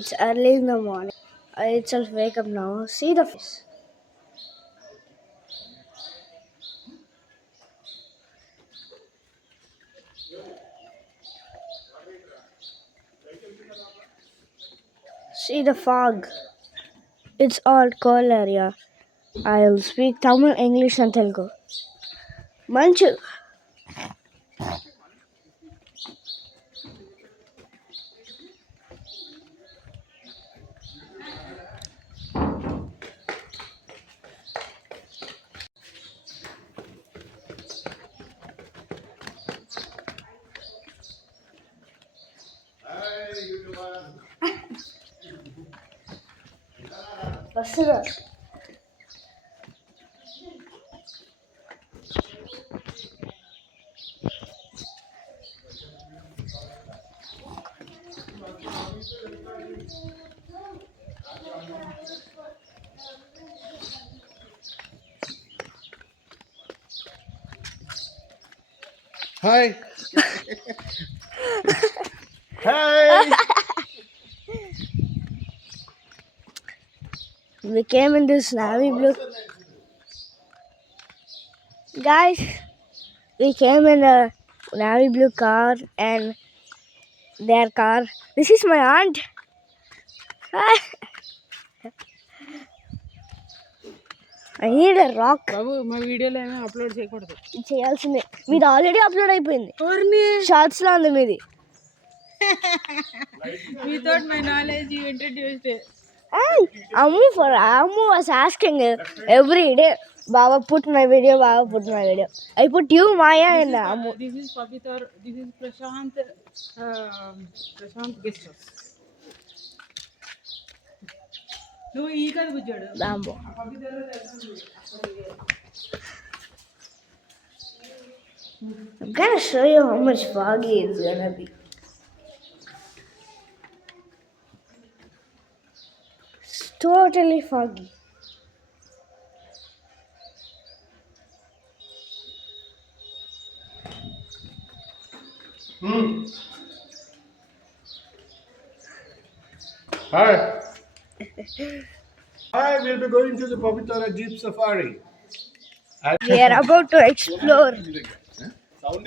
It's early in the morning. I itself wake up now. See the face. See the fog. It's all cold area. I'll speak Tamil, English, and Telugu. Manchu. Basura. Hi. Hi. We came in this navy blue. Guys, we came in a navy blue car and their car. This is my aunt. I need a rock. బాబు మా వీడియోలో ఏమీ upload చేయకూడదు. చేయాల్సిందే. మీది already upload అయిపోయింది. Shorts లో ఉంది మీది. Without my knowledge, you introduced it. Ammu was asking every day, Baba put my video, Baba put my video. I put you, Maya, and Ammu. This is Pavitar. This is Prashant. Prashant guest house. నువ్వు ఈ కాదు కూర్చోడు. Lambo. I'm gonna show you how much foggy it's gonna be. It's totally foggy. Hi. Hi, we'll be going to the Pavitara Jeep Safari. We are about to explore. Sound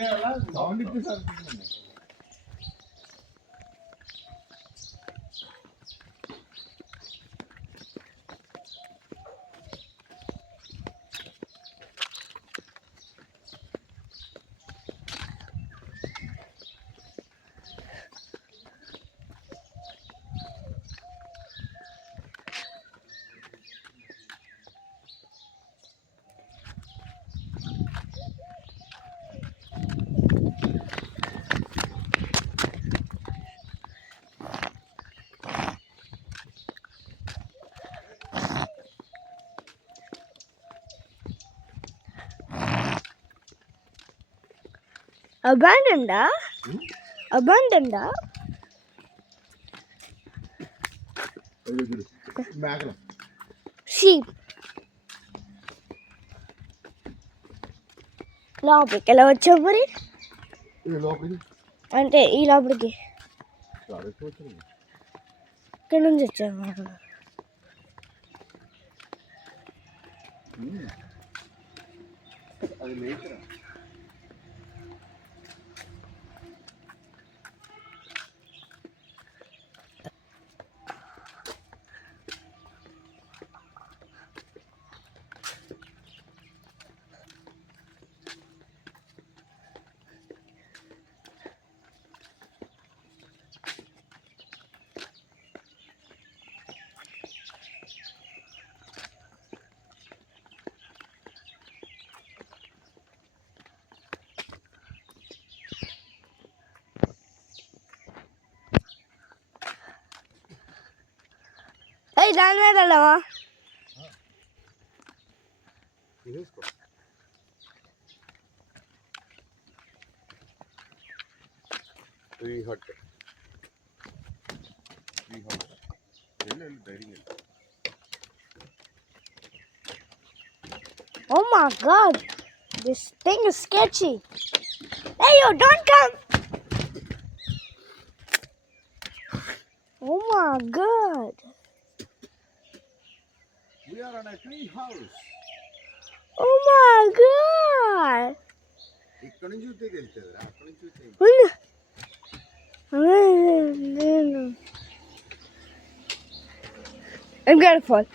Abandoned? Abandoned? Sheep. లోపలికి ఎలా వచ్చావు మరి? అంటే ఈ లోపలికి ఇక్కడ నుంచి వచ్చాము. అది లేకరా. దాని మీద వెళ్ళావా? Oh my god, this thing is sketchy. Hey, yo, don't come. Oh my god. We are on a tree house. Oh my god. ఇక్కడ నుంచి చూస్తే తెలుస్తుందిరా, అక్కడ నుంచి చూస్తే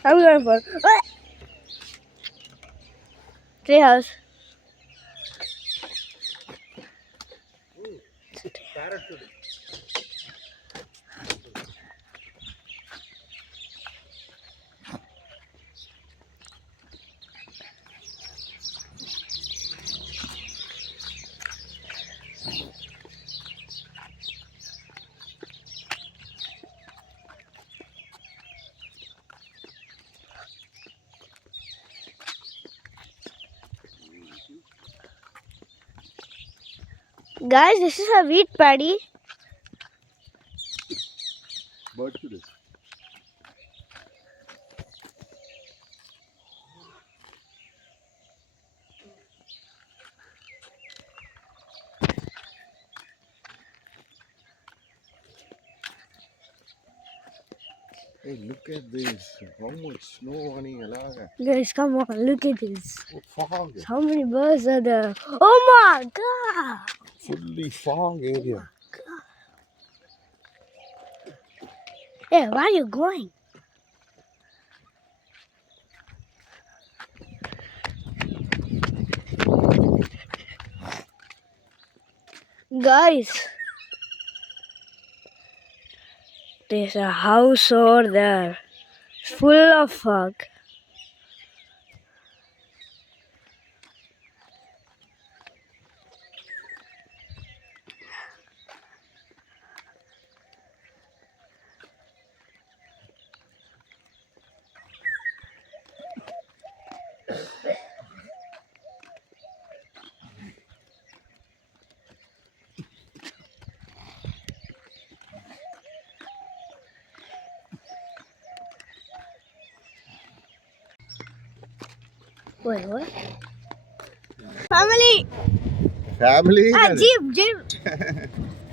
I'm gonna fall. Ah! Tree house. Parrot చూడు. Guys, this is a wheat paddy. Bird చూడు. Hey, look at this. How much snow అని ఎలాగా. Guys, come on, look at this. Fog. How many birds are there? Oh my god! Fully fog area. Hey, where are you going? Guys, there's a house over there. It's full of fog. Wait, what? Family! Family Ah, jeep!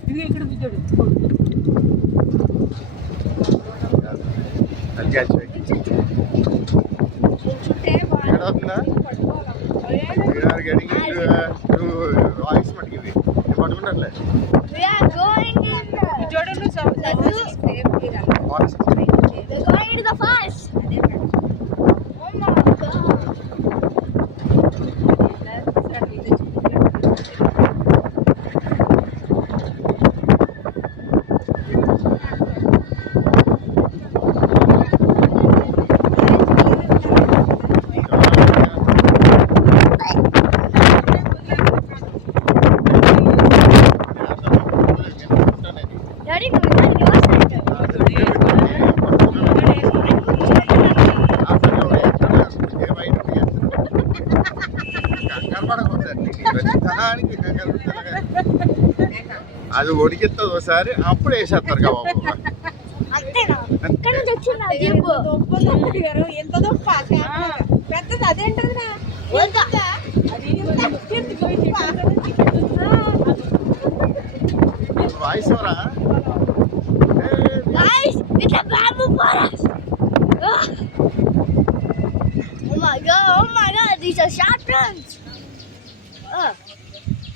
ఇది ఇక్కడ కూర్చోడు. Voice మటుకివి పట్టుకున్నట్లే. We are going in. చూడండి We're going into the forest. Oh my god. Daddy, no, we can't give us that. అది ఉడికిస్తుంది ఒకసారి, అప్పుడు వేసేస్తారు బాబు. అంతేనా? ఇక్కడ నుంచి వచ్చిందా జీప్? ఎంత దొప్ప పెద్దది అదేంటది వాయిస్ ఎవరా? Guys, it's a bamboo forest. Ah. Oh my god, these are sharp turns.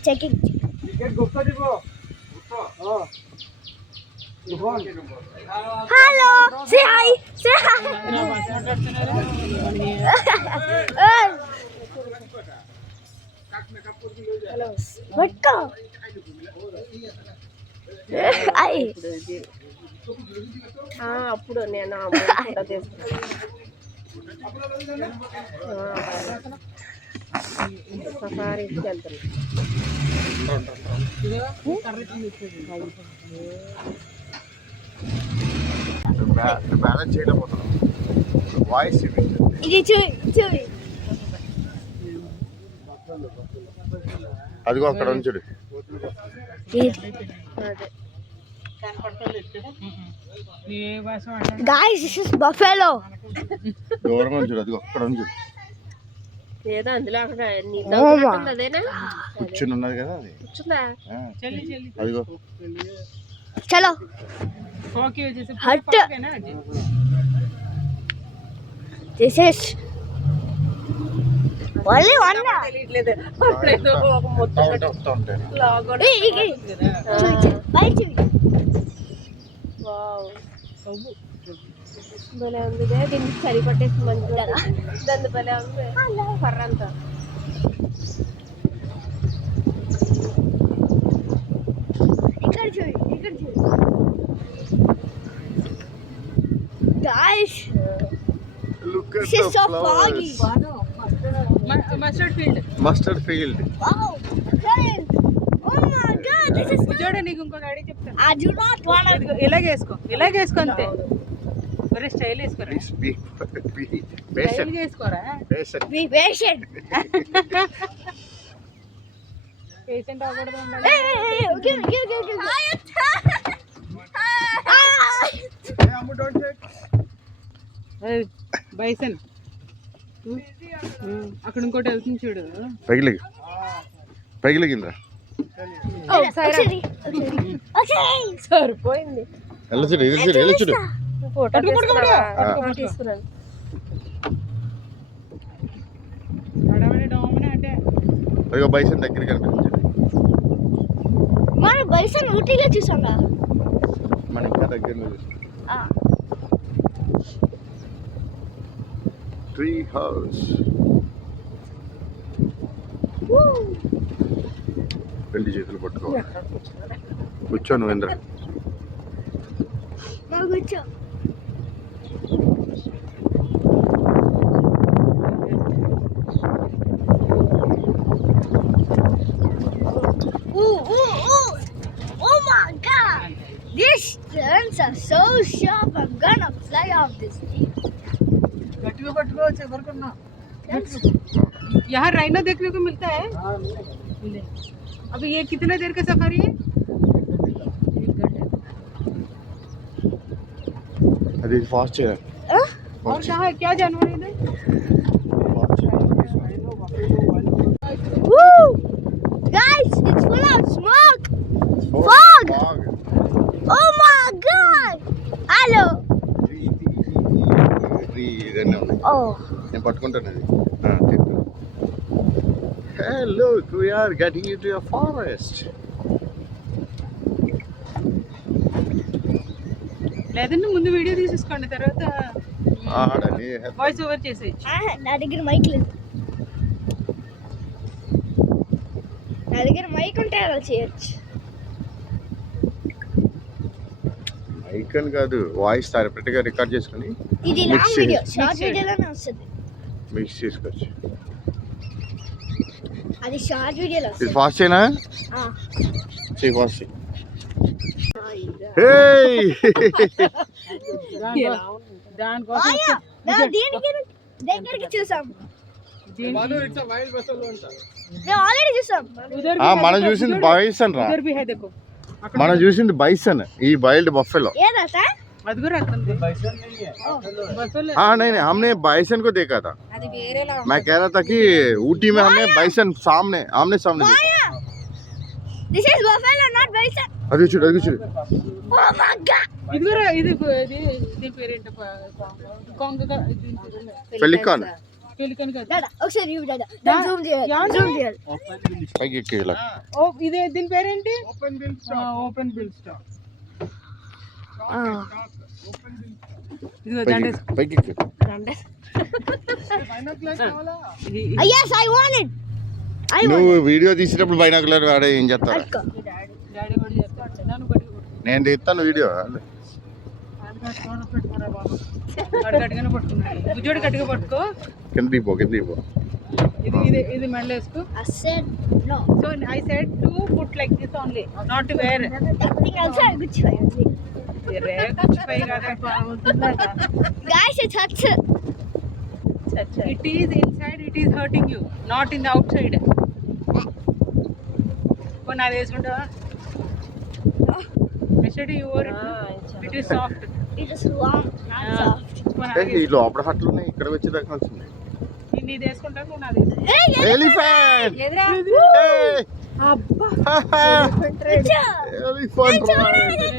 Checking. Hello, say hi, say hi. What go? Hi. అప్పుడు నేను సఫారీకి వెళ్తాను. బ్యాలెన్స్ చేయలేకపోతున్నాం. వాయిస్ ఇది చూయి. అదిగో అక్కడ ఉంచుడు. Guys, this is buffalo. దూరం ఉంచుడు, అదిగో అక్కడ ఉంచుడు. ఏదో అందులో అక్కడ అదేనా కూర్చుని ఉన్నది కదా అది. కూర్చుందా? అదిగో चलो ఓకే వచ్చేసి Hut. పాకేనా అది this is only one na తెలియట్లేదు అప్పుడేదో ఒక మొత్తం లాగోడ్ వావ్ సబ్బు భలే ఉంది దీనికి సరి పట్టేసి మంచిగా దాన్ని భలే ఉంది కర్ర అంతా ఇక్కడ చూడు guys Look at this is the so flowers. foggy mustard field wow friend oh my god this is చూడండి నీకు ఇంకో గాడి చెప్తాను I do not want to ఇలాగేసుకో అంతే మరి స్టైల్ వేసుకోరా Please be స్టైల్ patient. వేసుకోరా Patient. be patient పేషెంట్ అవ్వకూడదు ఉండాలి hey give me Hey, Ammu, don't take. Bison అక్కడ ఇంకోటి వెళ్తుంది చూడు పైకి లేగింద్రా సరిపోయింది వెళ్ళొచ్చుడు వెళ్ళొచ్చుడు ఫోటో తీసుకున్నాను. అంటే అదిగో బైసన్ దగ్గరికి కనిపించింది మన బైసన్ ఊటీలో చూసాంగా మన ఇంకా దగ్గర ట్రీ హౌస్ రెండు చేతులు పట్టుకో కూర్చో నువ్వేంద్ర మా కూర్చో Oh my god! These turns are so sharp. I'm gonna fly off this thing. गट्टियों पटको चेक करना यहाँ राइनो देखने को मिलता है मिले अभी ये कितने देर का सफर है 1 घंटे అది ఫాస్ట్ और कहाँ क्या जानवर है इधर Woo! Guys, it's full of smoke. Fog. Oh my god! Hello. ఇదన్నీ ఉన్నాయి Oh. నేను పట్టుకుంటాను అది hello we are getting into a forest. లేదంటే ముందు వీడియో తీసేసుకోండి తర్వాత ఆడని వాయిస్ ఓవర్ చేసేయచ్చు నా దగ్గర మైక్ లేదు. నా దగ్గర మైక్ ఉంటే అలా చేయొచ్చు. ఐకాన్ కాదు వాయిస్ గా రికార్డ్ చేసుకొని ఇది Mix లాంగ్ వీడియో, చేసి. షార్ట్ వీడియోలోనే వస్తుంది. మిక్స్ చేసుకోవచ్చు. అది షార్ట్ వీడియోలో ఇది వస్తుంది. ఫాస్ట్ అయినా ఆ. చెయ్యి ఫాస్ట్ హేయ్ దానికోసం అయ్యో, నా దీనికి దగ్గరికి చూసాం. మేము ఆల్రెడీ చూసాం. ఉదర్ మనం చూసింది బైసన్ రా ఉదర్ भी है देखो మనం చూసింది బైసన్ ఈ వైల్డ్ బఫెलो ఏదా సార్? అది కూడా రక్తం బైసన్ नहीं है बफेलो हाँ नहीं हमने बाइसन को देखा था. అది వేరేలా मैं कह रहा था कि ऊटी में हमने बाइसन आमने सामने देखा. This is buffalo not bison. అది చూడు ఓ మై గాడ్. ఇది కూడా ఇది దీని పేరేంటి కాంగ పెలికాన్ పెలికన్ కాదు డాడా ఒకసారి ఇవ్వు డాడా. దాన్ని జూమ్ చేయాలి. జూమ్ చేయాలి. పైకి ఎక్కి ఇలా ఓ ఇది దీని పేరేంటి ఓపెన్ బిల్ స్టాక్ ఇదిగో దండేస్ పైకి ఎక్కి దండేస్ yes I want it. నువ్వు వీడియో తీసేటప్పుడు బైనాకులర్ వాడే ఏం చేస్తావు అట్కో. డాడీ కూడా చెప్తాడు నన్ను బట్టి నేను తీస్తాను వీడియో గట్టిగానే పట్టుకున్నాడు బుజ్జోడు గట్టిగా పట్టుకో కింద దిగిపో ఇది మెడలో వేసుకో I said no. So I said to put like this only not where Nothing else I could try. కూర్చిపోయి కదా Guys, it's hot. It is inside it is hurting you not in the outside కొన్ని అది వేసుకుంటావా yesterday you or it is soft It is long, not soft. ఈ లోపల హట్లు ఉన్నాయి ఇక్కడ వచ్చి దక్కాల్సింది నీది వేసుకుంటాను నువ్వు నాది ఎలిఫెంట్ ఎదురా అబ్బా Elephant ride.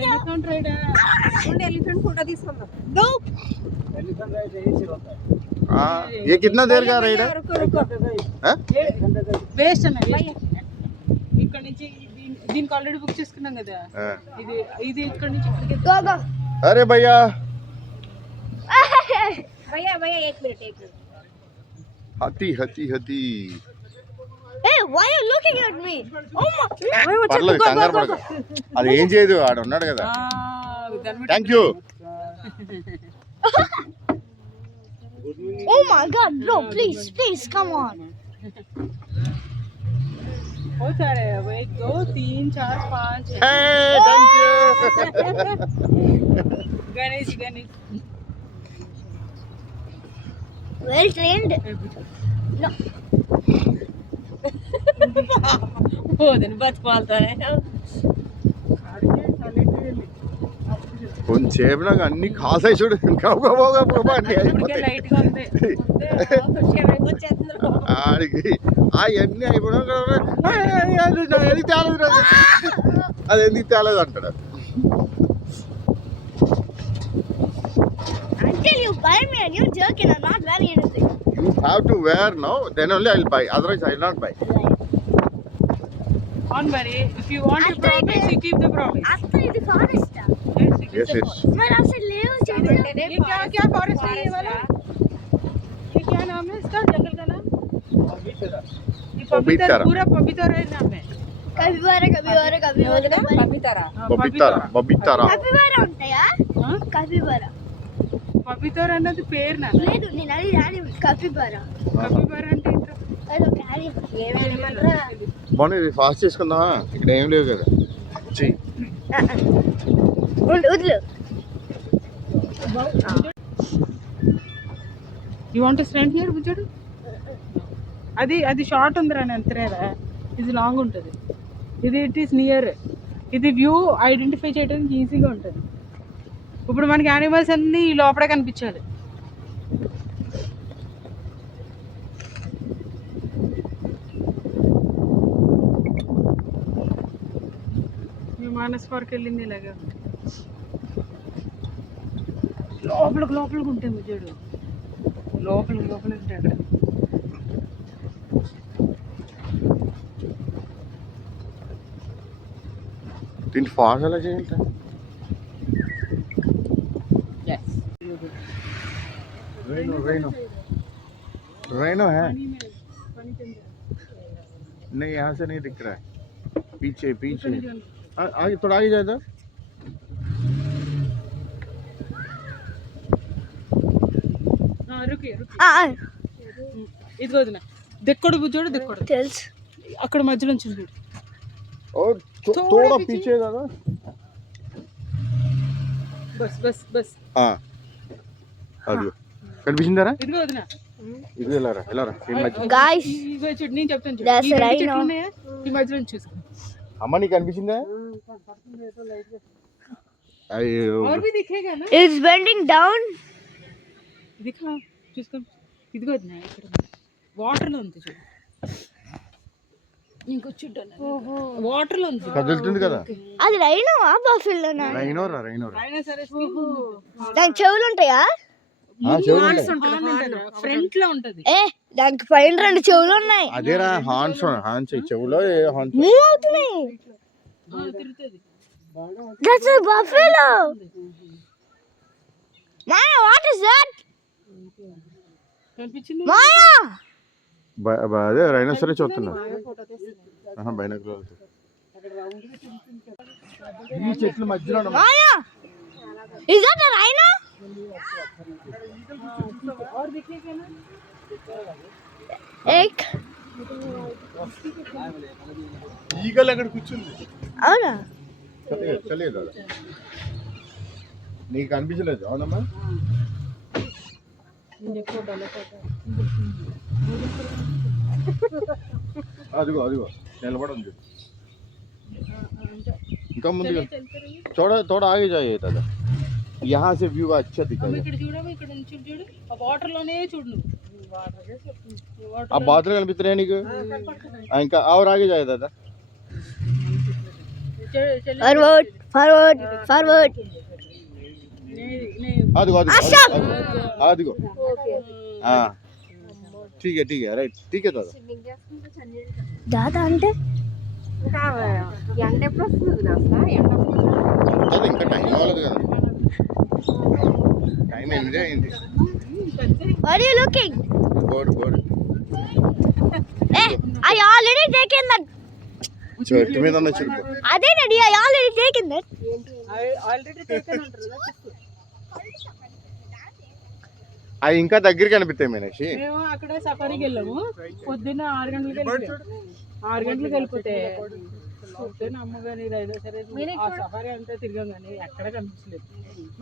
Elephant ride elephant photo తీసుకుందాం ये कितना देर का राइड है? వేస్ట్ అన్నది ఇక్కడ నుంచి దీనికి ఆల్రెడీ బుక్ చేసుకున్నాం కదా ఇది ఇది ఇక్కడ నుంచి ఇక్కడికి Go, go. अरे भैया భయ్యా భయ్యా एक मिनट हती हती हती Hey, why are you looking at me? Oh my. పర్లేదు కంగారు పడదు అది ఏం చేయదు ఆడ ఉన్నాడు కదా thank you Oh my God, bro, please, please, come on. बहुत सारे हैं भाई 2 3 4 5 thank you Ganesh Ganesh Well trained. No. वो दिन बात पालता है కొంచెంసేపు నాకు అన్ని కాసాయి చూడు గబగబా అన్ని అయిపోతాయి లైట్ గా ఉంది ఆడికి అవన్నీ అయిపోయినా అది తేలేదు అది ఎందుకు తేలేదు అంటాడు Until you buy me a new jerkin, I'm not wearing anything. You have to wear now, then only I'll buy. Otherwise, I'll not buy. on worry if you want to After promise it- you keep the promise After the forest. Yes, yes. मैं आपसे ले ये क्या क्या forest है ये वाला ये क्या नाम है इसका जंगल का नाम ये पपीतरा। पूरा पपीतरा है नाम है कभी पपीतरा Babitara. కపిబారా ఉంటాయా కపిబారా పపీతోర అన్నది పేరు నాన్న లేదు నేను అది రాని కపిబారా కపిబారా అంటే ఏంటో అదొక యానిమల్ బాగుంది ఇది ఫాస్ట్ చేసుకుందామా ఇక్కడ ఏం లేవు కదా చెయ్యి వదిలు you want to stand here బుజ్జడు అది అది షార్ట్ ఉందిరా అంతరేరా ఇది లాంగ్ ఉంటుంది ఇది ఇట్ ఈస్ నియర్ ఇది వ్యూ ఐడెంటిఫై చేయడానికి ఈజీగా ఉంటుంది ఇప్పుడు మనకి యానిమల్స్ అన్నీ ఈ లోపలే కనిపించాలి మేము మానస్ పార్క్ వెళ్ళింది ఇలాగే ఉంది లోపలికి ఉంటాయి బుజ్జడు లోపలికి ఉంటాయి అక్కడ దీన్ని ఫాస్ట్ ఎలా చేయండి रेनो है नहीं यहाँ से नहीं दिख रहा है पीछे पीछे आगे थोड़ा आगे जाए तो रुकी ఇదిగో వదిన దిక్కడు బుజ్జోడు దిక్కడు తెలుసు అక్కడ మధ్యలో నుంచి చూడు और थोड़ा पीछे दादा బస్ हाँ అదిగో కనిపించిందారా ఇదిగో వదిన ఇది వెళ్ళారా వెళ్ళారా గాయ్స్ ఇదిగో చూడు నేను చెప్తాను చూడు That's ఈ రెండు right చెట్లు now. ఉన్నాయా ఈ మధ్యలో నుంచి చూసుకో అమ్మ నీకు కనిపించిందా అయ్యో और भी दिखेगा ना ఇట్స్ బెండింగ్ డౌన్ దిఖా చూసుకో ఇదిగో వదిన ఇక్కడ వాటర్ లో ఉంది చూడు ఇంకో చూడండి వాటర్ లో ఉంది కదులుతుంది కదా అది రైనోవా బఫెలోనా రైనోరా అయినా సరే దానికి చెవులు ఉంటాయా ఫ్రంట్ లో ఉంటది ఏ దానికి పైన 2 చెవులు ఉన్నాయి అదేరా హార్న్స్ హార్న్స్ చెవులో హార్న్స్ మూవ్ అవుతున్నాయి తిరుగుతుంది that's a buffalo Maya what is that కనిపించింది మాయా అదే రైనోసరే చూస్తున్నా బైనాకులర్ ఈ చెట్ల మధ్యలో మాయా ఇస్ దట్ ఎ రైనో और दिखेगा ना एक ఈగలు అక్కడ కూర్చుంది అవునా చలేదు దాదా నీకు అనిపించలేదు అవునమ్మా అదిగో నిలబడి ఉంది ఇంకా ముందుగా थोड़ा आगे जाइए दादा यहाँ से व्यू अच्छा दिखेगा ఇక్కడ చూడవు ఇక్కడ నుంచి చూడు ఆ వాటర్ లోనే చూడు నువ్వు ఆ బాతులు కనిపిస్తున్నాయి నీకు ఇంకా और आगे जाए दादा ఫార్వర్డ్ ఫార్వర్డ్ ఫార్వర్డ్. అదిగో Awesome. అదిగో ఠీకే ఠీకే రైట్ ఠీకే దాదా. దాదా అంటే ఎండ ఎప్పుడు వస్తుంది అసలు ఎండ అది ఇంకా టైం అవ్వలేదు కదా, టైం 8 అయింది. What are you looking? Board board Hey, I already taken that. చెట్టు మీద ఉన్న చిలుపు. అదేనండి, I already taken that. Already taken అంటారు కదా. అవి ఇంకా దగ్గరికి కనిపిస్తాయి మీనాక్షి. మేము అక్కడ సఫారీకి వెళ్ళాము పొద్దున్న 6 గంటలకు వెళ్ళిపోయాం. 6 గంటలకు వెళ్ళిపోతే పొద్దున్న అమ్మగాని రైలు సరే ఆ సఫారీ అంతా తిరిగాం కానీ ఎక్కడ కనిపించలేదు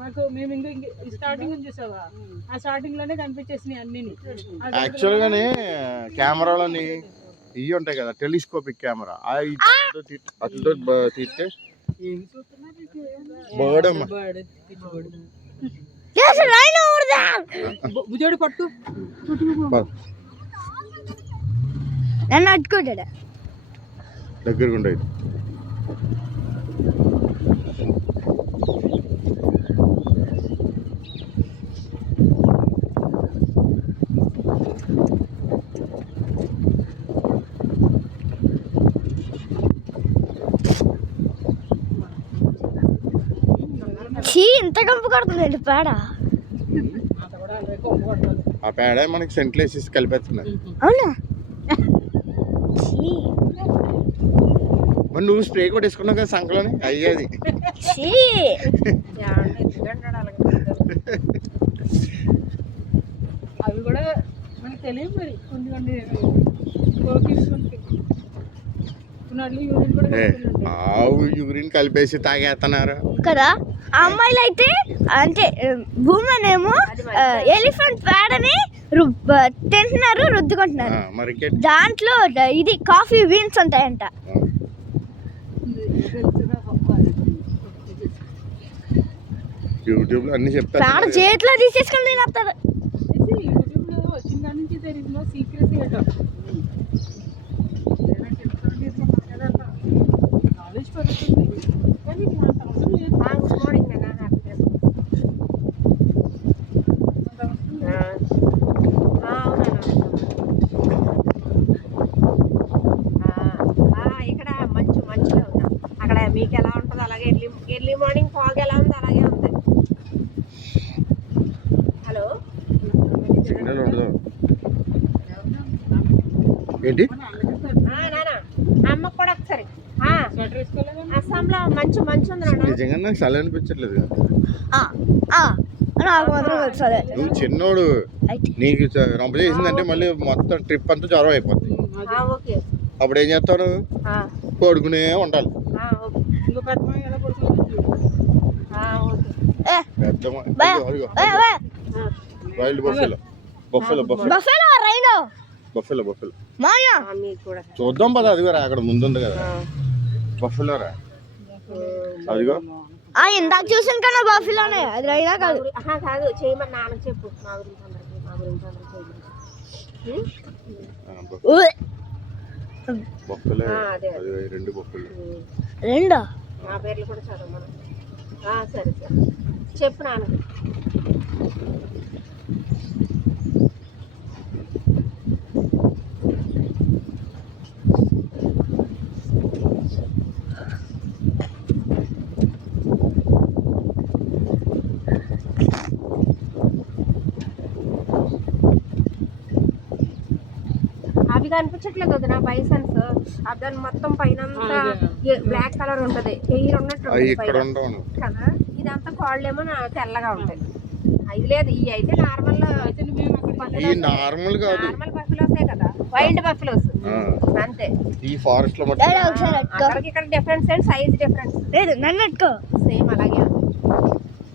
మాకు. మేము ఇంకా స్టార్టింగ్ నుంచి చూసావా, ఆ స్టార్టింగ్ లోనే కనిపించేసినాయి అన్ని. యాక్చువల్ గానే కెమెరాలోని ఇవి ఉంటాయి కదా, టెలిస్కోపిక్ కెమెరా, అట్లతో తీస్తే బర్డ్ అమ్మ. There's a rhino over there. బుజోడి పట్టు నన్ను అట్టుకుంటాడు. దగ్గరగా ఉండేది. చీ, ఇంత కంపు కొడుతుంది పేడ. ఆ పేడ మనకి సెంట్లు వేసేసి కలిపేస్తున్నాయి. అవునా? చీ మరి నువ్వు స్ప్రే కూడా వేసుకున్నావు కదా సంకలోని, అయ్యేది. చీ. అవి కూడా మనకి తెలియదు మరి కొన్ని కొన్ని ఆవు యూరిన్ కలిపేసి తాగేస్తున్నారు కదా. ఆ అమ్మాయిలు అయితే అంటే భూమనేమో ఎలిఫెంట్ పేడని తింటున్నారు, రుద్దుకుంటున్నారు. మరి దాంట్లో ఇది కాఫీ బీన్స్ ఉంటాయంట. యూట్యూబ్ లో అన్ని చెప్తారు. పేడ చేతిలో తీసేసుకొని తినేస్తారు. యూట్యూబ్ లో వచ్చిన కాడి నుంచి తెలియదు సీక్రెసీ నాలెడ్జ్ పడుతుంది కానీ అంత అవసరం లేదు. ఇక్కడ మంచు మంచిగా ఉన్నాం. అక్కడ మీకు ఎలా ఉంటుంది అలాగే ఎర్లీ మార్నింగ్ ఫాగ్ ఎలా ఉంది అలాగే ఉంది. హలో సిగ్నల్ ఉండదు ఏంటి? నానా అమ్మకు కూడా ఒకసారి స్వెటర్ వేసుకోలేదా? అస్సాంలో మంచు మంచు ఉంది నాన్న. నిజంగా నాకు చలి అనిపించట్లేదు కదా. నాకు మాత్రం తెలుసు. నువ్వు చిన్నోడు, నీకు రొంప చేసిందంటే మళ్ళీ మొత్తం ట్రిప్ అంతా జ్వరం అయిపోతుంది. ఓకే అప్పుడు ఏం చేస్తాను, పడుకునే ఉండాలి. ఇంకో పెద్ద ఎలా పడుతుంది? పెద్ద wild buffalo buffalo buffalo buffalo rhino buffalo buffalo Maya మీకు కూడా చూద్దాం పద. అదిగో రా, అక్కడ ముందుంది కదా బఫెలో రా, అదిగో. ఇందాక చూసాను కదా బఫెలోనే, అది రైనా కాదు. కాదు చేయమని నాన్నకు చెప్పు. మా గురించి అందరికి మా గురించి అందరికి బఫెలో అదే అది 2 బఫెలో. రెండా? నా పేర్లు కూడా చదవమను. సరే సరే చెప్పు నాన్నకి. అవి కనిపించట్లేదు వద్దు నా బైసన్స్. దాని మొత్తం పైన బ్లాక్ కలర్ ఉంటది, హెయిర్ ఉన్నట్టు కదా. ఇదంతా కాళ్ళేమో తెల్లగా ఉంటాయి. ఇది లేదు, ఇవి అయితే నార్మల్ నార్మల్ కాదు, నార్మల్ బఫెలోసే కదా, వైల్డ్ బఫెలోస్ అంతే. ఈ ఫారెస్ట్ లో అక్కడికి ఇక్కడ డిఫరెన్స్ అండ్ సైజ్ డిఫరెన్స్ లేదు. నన్ను అట్టుకో. సేమ్ అలాగే ఉంది.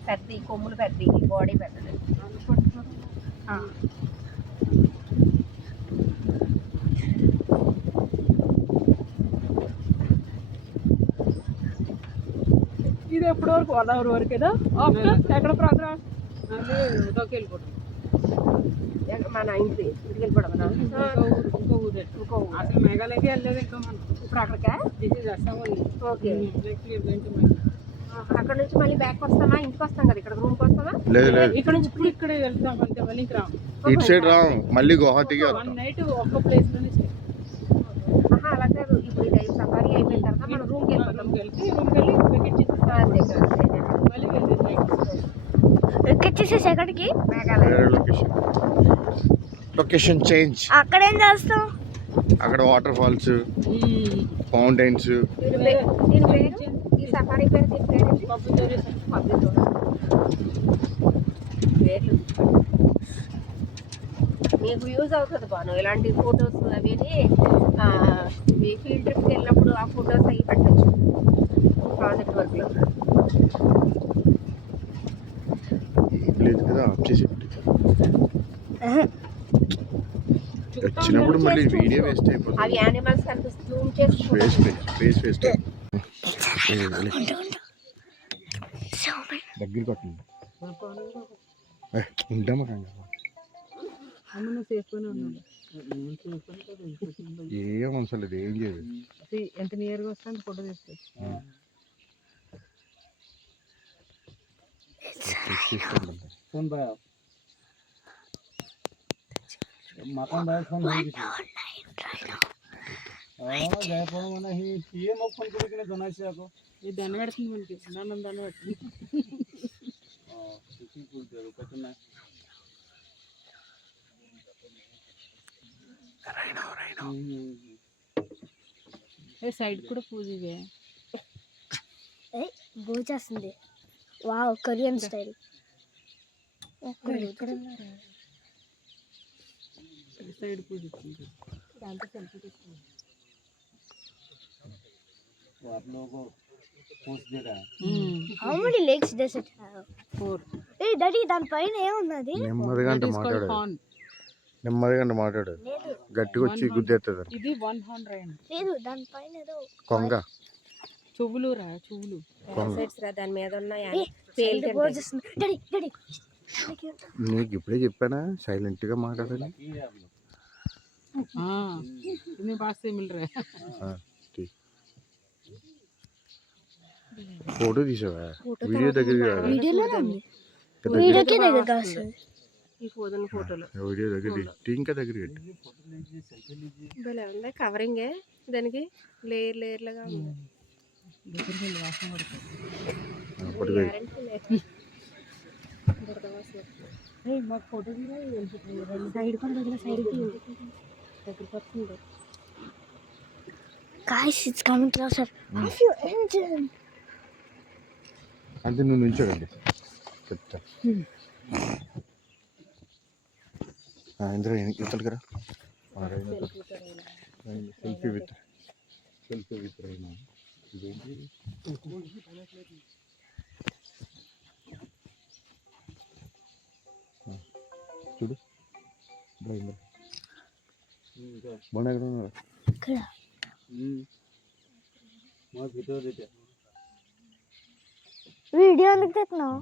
పెద్ద కొమ్ములు పెద్ద, బాడీ పెద్దది. ఇది ఎప్పటి వరకు 1 అవర్ వరకేనా? ఎక్కడ ప్రోగ్రామ్? అది ఉదోకి వెళ్ళిపోవడం. మన ఇంటికి వెళ్ళిపోవడం ఇంకో ఊరే. అసలు మేఘాలయకి వెళ్ళలేదు ఇంకా మనం. ఇప్పుడు అక్కడికా? This is Assam only. Okay. Exactly going to Meghalaya. అక్కడ నుంచి మళ్ళీ బ్యాక్ వస్తామా? ఇంటికి వస్తాం కదా, ఇక్కడ రూమ్కి వస్తామా? లేదు లేదు, ఇక్కడ నుంచి ఇప్పుడు ఇక్కడే వెళ్తాం అంతే, మళ్ళీ ఇంకా రాము. ఇటు సైడ్ రాము, మళ్ళీ గువాహటికి వన్ వెళ్తాం. నైట్ ఒక్క ప్లేస్ లోనే stay. అలా కాదు, ఇప్పుడు ఇది సఫారీ అయిపోయిన తర్వాత మనం రూమ్కి వెళ్ళిపోతాం. రూమ్కి వెళ్ళి వెకెట్ చేసేస్తాం. మళ్ళీ వెళ్ళి నైట్ ఎక్కడ చేసేసి ఎక్కడికి? మేఘాలయ. వేరే లొకేషన్ చేంజ్. అక్కడ ఏం చేస్తాం? అక్కడ వాటర్ ఫాల్స్, ఫౌంటైన్స్. దీని పేరు, ఈ సఫారీ పేరు, దీని పేరు ఏంటి? Public tourism. పబ్లిక్ పేర్లు మీకు యూజ్ అవుతుంది బాను, ఇలాంటి ఫొటోస్ అవి మీ ఫీల్డ్ ట్రిప్కి వెళ్ళినప్పుడు ఆ ఫొటోస్ అవి పెట్టచ్చు ప్రాజెక్ట్ వర్క్లో. లేదు కదా, వచ్చేసి వచ్చినప్పుడు మళ్ళీ వీడియో వేస్ట్ అవి అయిపోతుంది. యానిమల్స్ కనిపిస్తుంది, జూమ్ చేసి వేస్ట్ దగ్గరికి కొట్టండి. ఉంటామా అమ్మ సేఫ్గానే ఉన్నాడు. ఏం అవసరం లేదు, ఏం చేయదు. ఎంత నియర్గా వస్తే అంత ఫోటో తీసుకో. फोन भाई माकन भाई फोन हो गई जय फोन मने ही ये मग फोन करू की जनायचे ako ये दान वाटती म्हणते नानंद दान वाटती किती बोलते रुपये ना राइनो ए साइड కూడా పూజ ఇవే ఏ పూజ చేస్తుంది. Wow, Korean style. సైడ్ పూజ ఇచ్చింది దాంతో సెల్ఫీ తీసుకుంది. आप लोगों को पोस्ट दे रहा है how many legs does it have? 4 A daddy దాని పైన ఏమున్నది? నెమ్మదిగా మాట్లాడు, గట్టిగా వచ్చి గుద్దేస్తుంది. ఇది 1 హార్న్ రైన్ లేదు, దాని పైన ఏదో కొంగ చెవులు రా చెవులు సెట్స్ రా, దాని మీద ఉన్న పేల్ పూజ చేస్తుంది. డాడీ డాడీ నీకు ఇప్పుడే చెప్పానా సైలెంట్ గా మాట్లాడాలి. इन्हें पास से मिल रहा है ఫోటో తీసావా? వీడియో దగ్గరికి వీడియోలోనే ఉంది. వీడియోకి దగ్గర వస్తుంది. ఈ ఫోటోలో వీడియో దగ్గర ఇంకా దగ్గరికి భలే ఉంది, కవరింగే దానికి లేయర్ లేయర్ లాగా ఉంది. మాకు ఫోటో సైడ్ పని దగ్గర సైడ్ దగ్గర పడుతుంది. Guys, it's coming closer. Have you engine? అంటే నువ్వు నుంచోకండి చెప్తా. ఇంద్ర ఇతలు కదా సెల్ఫీ విత్ రైనా. ఇదేంటి చూడు బాగా ఎక్కడ ఉన్నారు? ఇక్కడ వీడియో ఎందుకు తెస్తున్నావు?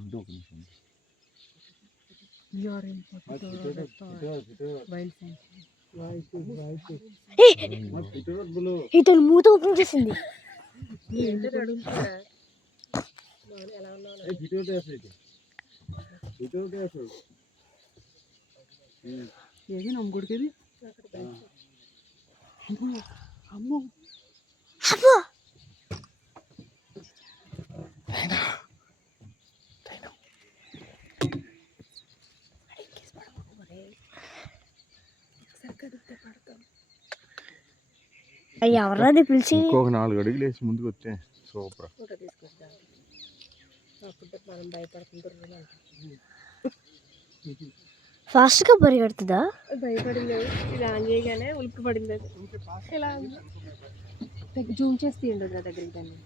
ఇతను మూత ఓపెన్ చేసింది. ఏది నమ్ముడికి అమ్మో అబ్బో ఎవరది పిలిచి? ఇంకొక 4 అడుగులు వేసి ముందుకు వచ్చే సూపర్. ఫోటో తీసుకొస్తాను, అప్పుడు మనం భయపడుతుంటారు. ఫాస్ట్ గా పరిగెడుతుందా? భయపడింది, ఇది ఆన్ చేయగానే ఉలిక్కి పడింది. ఇలా జూమ్ చేసి తీయండి నా దగ్గరికి దాన్ని.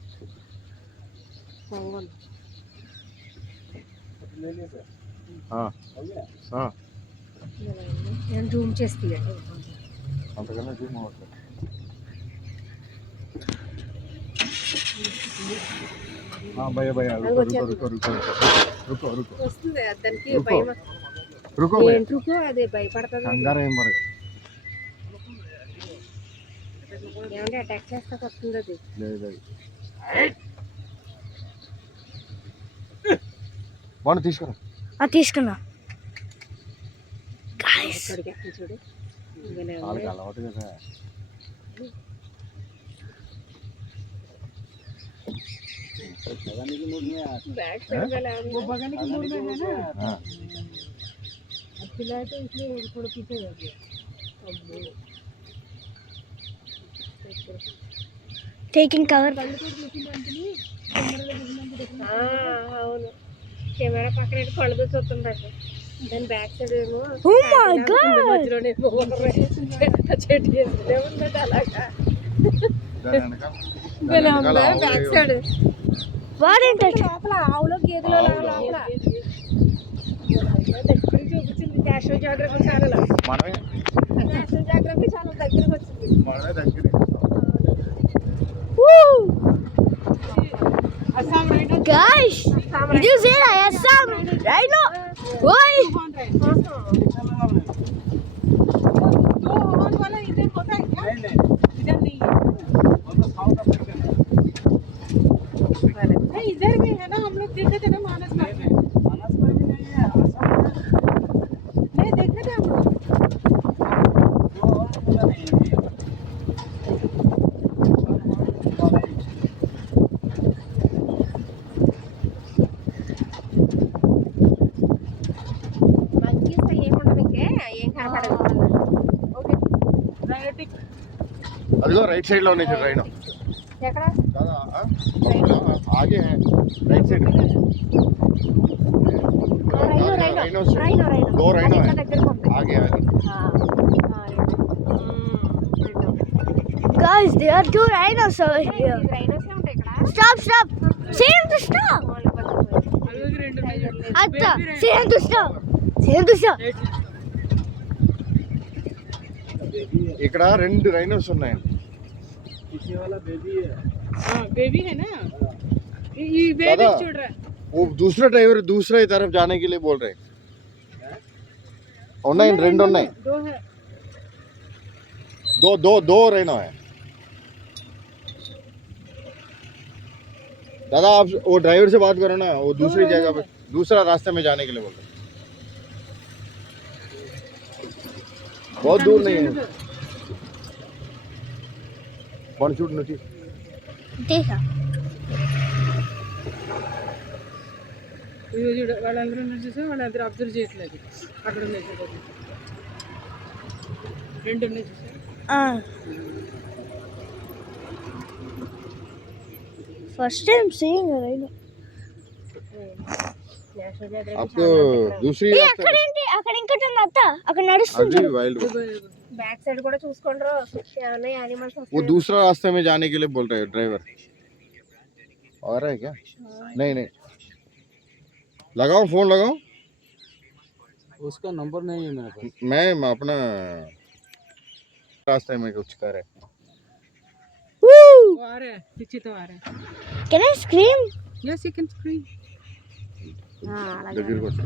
నేను జూమ్ చేసి తీయండి. అంతకన్నా జూమ్ అవుతుంది. हाँ भैया भैया रुको रुको रुको रुको रुको रुको వస్తుంది దానికి रुको భయం रुको भैया ఏంట్రుకో అదే భయపడుతుంది कंगार ఏం పడదు ఏమంటే అటాక్ చేస్తా వస్తుంది అది లేదు లేదు వాడు తీసుకురా తీసుకున్నా ఇక్కడికి ఎక్కడ చూడు ఇంకనే వాళ్ళకి అలవాటు కదా బ్యాక్ సైడ్ वो बगल के मूड में है ना हाँ खिलाए तो इसलिए थोड़ा पीछे रह गया టేకింగ్ కవర్ అవును కెమెరా పక్కన పెట్టి కళ్ళు చూస్తుంది అసలు దాని బ్యాక్ సైడ్ ఏమో Oh my God. మధ్యలోనే చెట్టు చేస్తుందే ఉన్నది అలాగా దాని వెనక భలే ఉందా బ్యాక్ సైడ్ వాడేంట లోపల ఆవులో గేదెలో లోపల దగ్గర చూపించింది నేషనల్ జాగ్రఫీ ఛానల్ మనమే నేషనల్ జాగ్రఫీ ఛానల్ దగ్గరికి వచ్చింది మనమే దగ్గర Assam rhino Guys, did you see that? Yes, Sam. Right now. Oi. दो हॉर्न वाला इधर होता है क्या इधर नहीं है नहीं इधर भी है ना हम लोग देखे थे ना मानस में भी नहीं है नहीं देखे थे हम लोग మంకీస్ ఏముండదు ఇంకే ఏం కనపడదు ఓకే राइटिक అదిగో రైట్ సైడ్ లో ఉన్నాయి చూడు రైన్ ఎక్కడ दादा आगे है राइट साइड రైనో రైనో दो राइनो है దగ్గరకు ఉంది आगे आगे Guys, there are two rhinos over here. Rhinos ఉంటాయి ఇక్కడ Stop, stop. Say him to stop. अलग रेंड में Atta, say him to stop. Say him to stop. ఇక్కడ రెండు రైనోస్ ఉన్నాయి हां बेबी है ना ये बेबी दादा। छोड़ रहा है वो दूसरा ड्राइवर दूसरे तरफ जाने के लिए बोल रहे हैं ఉన్నాయి రెండు ఉన్నాయి दो है दो दो दो रेनो है दादा आप वो ड्राइवर से बात करो ना वो दूसरी जगह पे दूसरा रास्ते में जाने के लिए बोल रहे हैं बहुत दूर नहीं है वन शूट नहीं देखा. ఇది చూడు వాళ్ళందరూ ఉన్నారు చూసా వాళ్ళందరూ అబ్జర్వ్ చేయట్లేదు అక్కడ ఉన్నాయి చూడు రెండు ఉన్నాయి చూసా First time seeing a rhino. आपको दूसरी ఏ అక్కడేంటి అక్కడ ఇంకటి ఉంది అత్త అక్కడ నడుస్తుంది अभी वाइल्ड బ్యాక్ సైడ్ కూడా చూసుకోండి ఏమన్నా యానిమల్స్ वो दूसरा रास्ते में जाने के लिए बोल रहे हैं ड्राइवर आ रहा है क्या नहीं नहीं लगाओ फोन लगाओ उसका नंबर नहीं है मेरे पास मैं अपना रास्ते में कुछ कर है Woo! वो आ रहे हैं पीछे तो आ रहे हैं Can I scream? Yes you can screen దగ్గర కొట్టు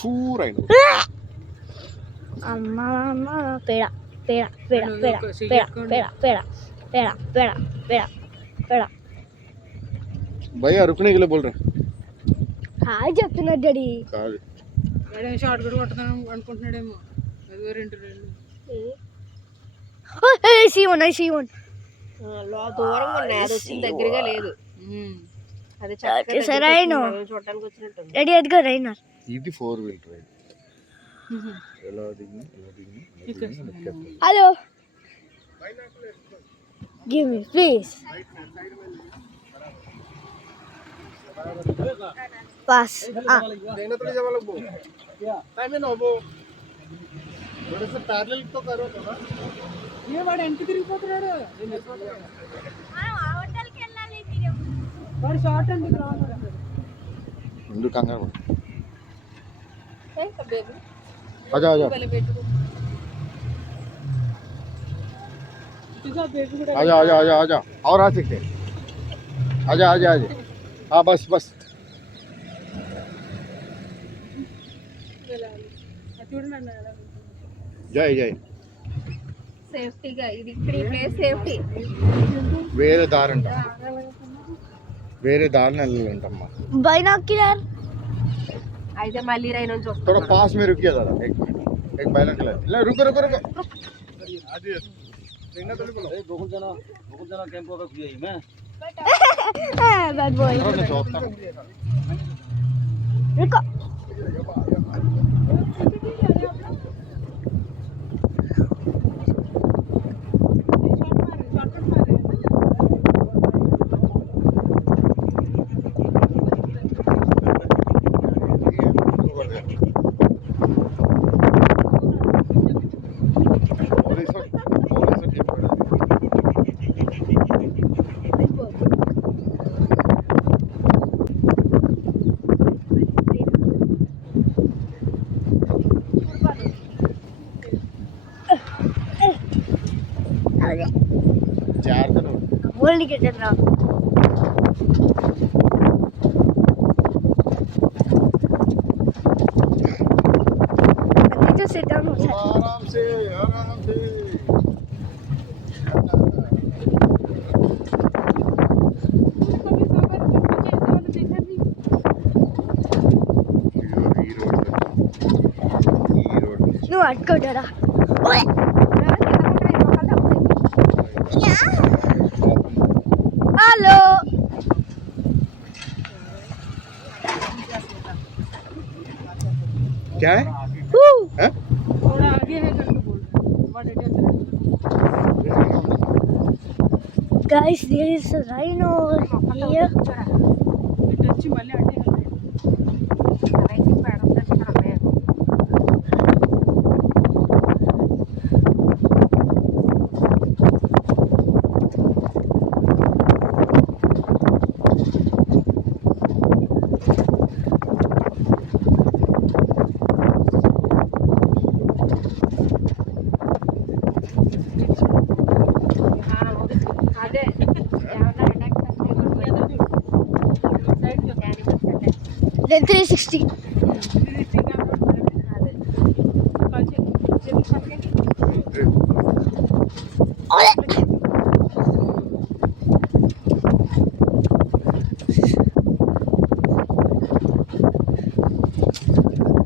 two rhinos అమ్మా పేడ పేడ పేడ పేడ పేడ పేడ పేడ పేడ పేడ పేడ పేడ भैया रुकने के लिए बोल रहे हैं హాయ్ చెప్తున్నాడు డాడీ కాదు వాడేం షార్ట్ కూడా కొడతాను అనుకుంటున్నాడేమో అదిగో రెండు I see one. దూరంగా ఉన్నాయి అది వచ్చిన దగ్గరగా లేదు అది It's a rhino. చూడడానికి వచ్చినట్టు డాడీ అదిగో రైనో ఇది 4-wheel drive ఎలా దిగి హలో గివ్ మీ ప్లీజ్ पास देना तो जब लगबो टाइम में होबो थोड़े से पैरेलल तो करो थोड़ा ఏ వాడు ఎంత తిరిగిపోతున్నాడు వాడు షార్ట్ అండి ముందు కంగారు आजा आजा చూసా బేబీ కూడా आजा आजा आजा आजा और आ सकते हैं। आजा आजा आजा हाँ बस बस వెళ్ళాలి. అది చూడండి అన్న ఎలా ఉంది. जय जय సేఫ్టీగా ఇది ఇక్కడ ఈ ప్లేస్ సేఫ్టీ. వేరే దారి అంట వేరే దారిని వెళ్ళాలంటమ్మా బైనాక్యులర్ అయితే మళ్ళీ రైన్ నుంచి వస్తుంది. थोड़ा पास में रुकिए दादा एक बाइनोकुलर ले रुको रुको रुको बहुत जना कैंप होगा खुली मैं बैड बॉय मैं चौथा रुको चार दिन बोल के चल रहा sit down आराम से నువ్వు అట్టుకోటరా హలో क्या है हैं? थोड़ा आगे है करके बोल what it is guys there is a rhino here ఇటు వచ్చి మళ్ళీ అడ్డే అదే then 360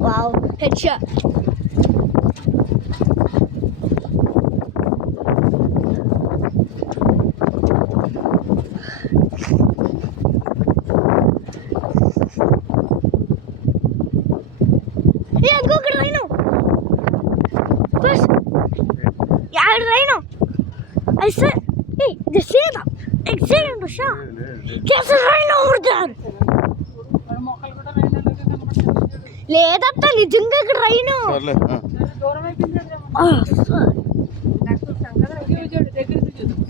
wow headshot yeah go get rhino bus yeah rhino I said hey the same exactly the shot there's a rhino over there మొక్కలు కూడా rain అలాగే కనపడుతుంది లేదత్త నిజంగా ఇక్కడ రైను సర్లే దూరం అయిపోయింది అదే దగ్గరికి చూద్దాం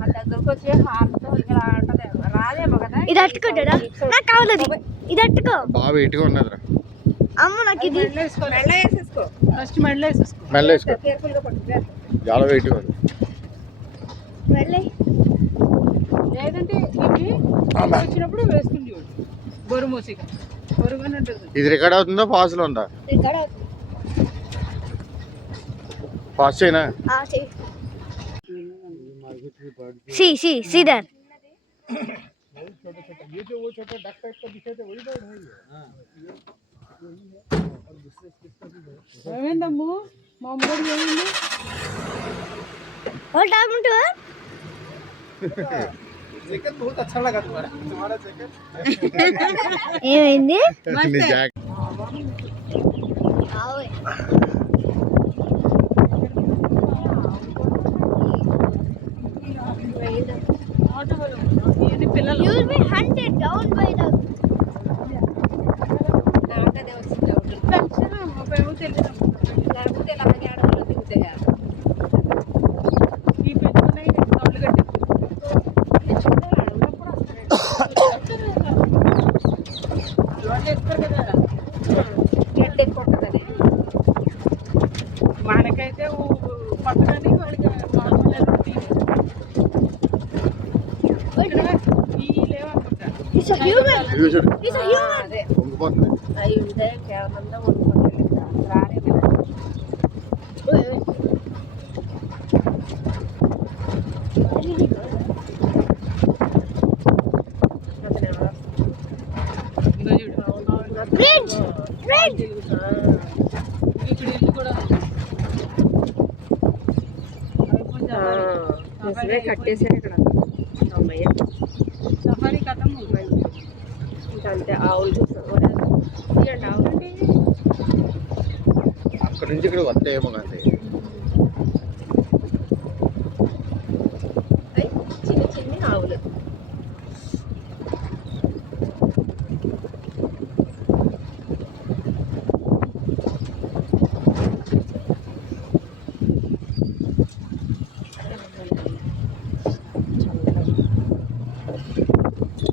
ఆ దగ్గరకు వచ్చే హార్ట్తో ఇక్కడ అంటది రాదేమో కదా. ఇది అట్టుకోటరా నాకు కావాలి అది. ఇది అట్టుకో బాగా వెయిట్గా ఉన్నదిరా అమ్మ నాకు ఇది మెల్ల వేసేసుకో. ఫస్ట్ మెడలో వేసేసుకో మెల్ల వేసుకో కేర్ఫుల్గా పట్టుకో. చాలా వెయిట్గా ఉంది వెళ్ళి లేదంటే ఇవి వచ్చినప్పుడు వేసుకుని చూడు బొరుమోసిగా బొరుగానే ఉంటుంది. ఇది రికార్డ్ అవుతుందా పాస్లో ఉందా ఇక్కడ పాస్ చేయనా see there ఏమైందమ్ము మా అమ్మడి ఏమైంది what happened to her ఏమైంది నీ జాకెట్ ఇవన్నీ పిల్లలు you will be hunted down by the నాకదే వచ్చింది డౌట్. తెలియదు లేకపోతే ఇలాగే ఆడవాళ్ళు దిగుతాయా. ఈ పెట్టుకున్నాయి కళ్ళు కట్టి వేస్తారు కదా గడ్డ ఎక్కువ ఉంటుంది. మనకైతే పక్కనని వాళ్ళకి It's a human. ఇదిగో చూడు It's a human. అదే పొంగిపోతుంది. అవి ఉంటే కేవలంగా వండుకోలేదు రాలేదు Wait, wait. ఇదిగో చూడు. Bridge. Bridge. ఇక్కడ ఇల్లు కూడా నిజమే కట్టేశారు ఇక్కడ అమ్మయ్య సఫారీ కథం ఇంకా అంతే ఆవులు చూసాం తీయండి ఆవులు అక్కడ నుంచి ఇక్కడ వస్తే ఏమో కానీ అవి చిన్న చిన్న ఆవులు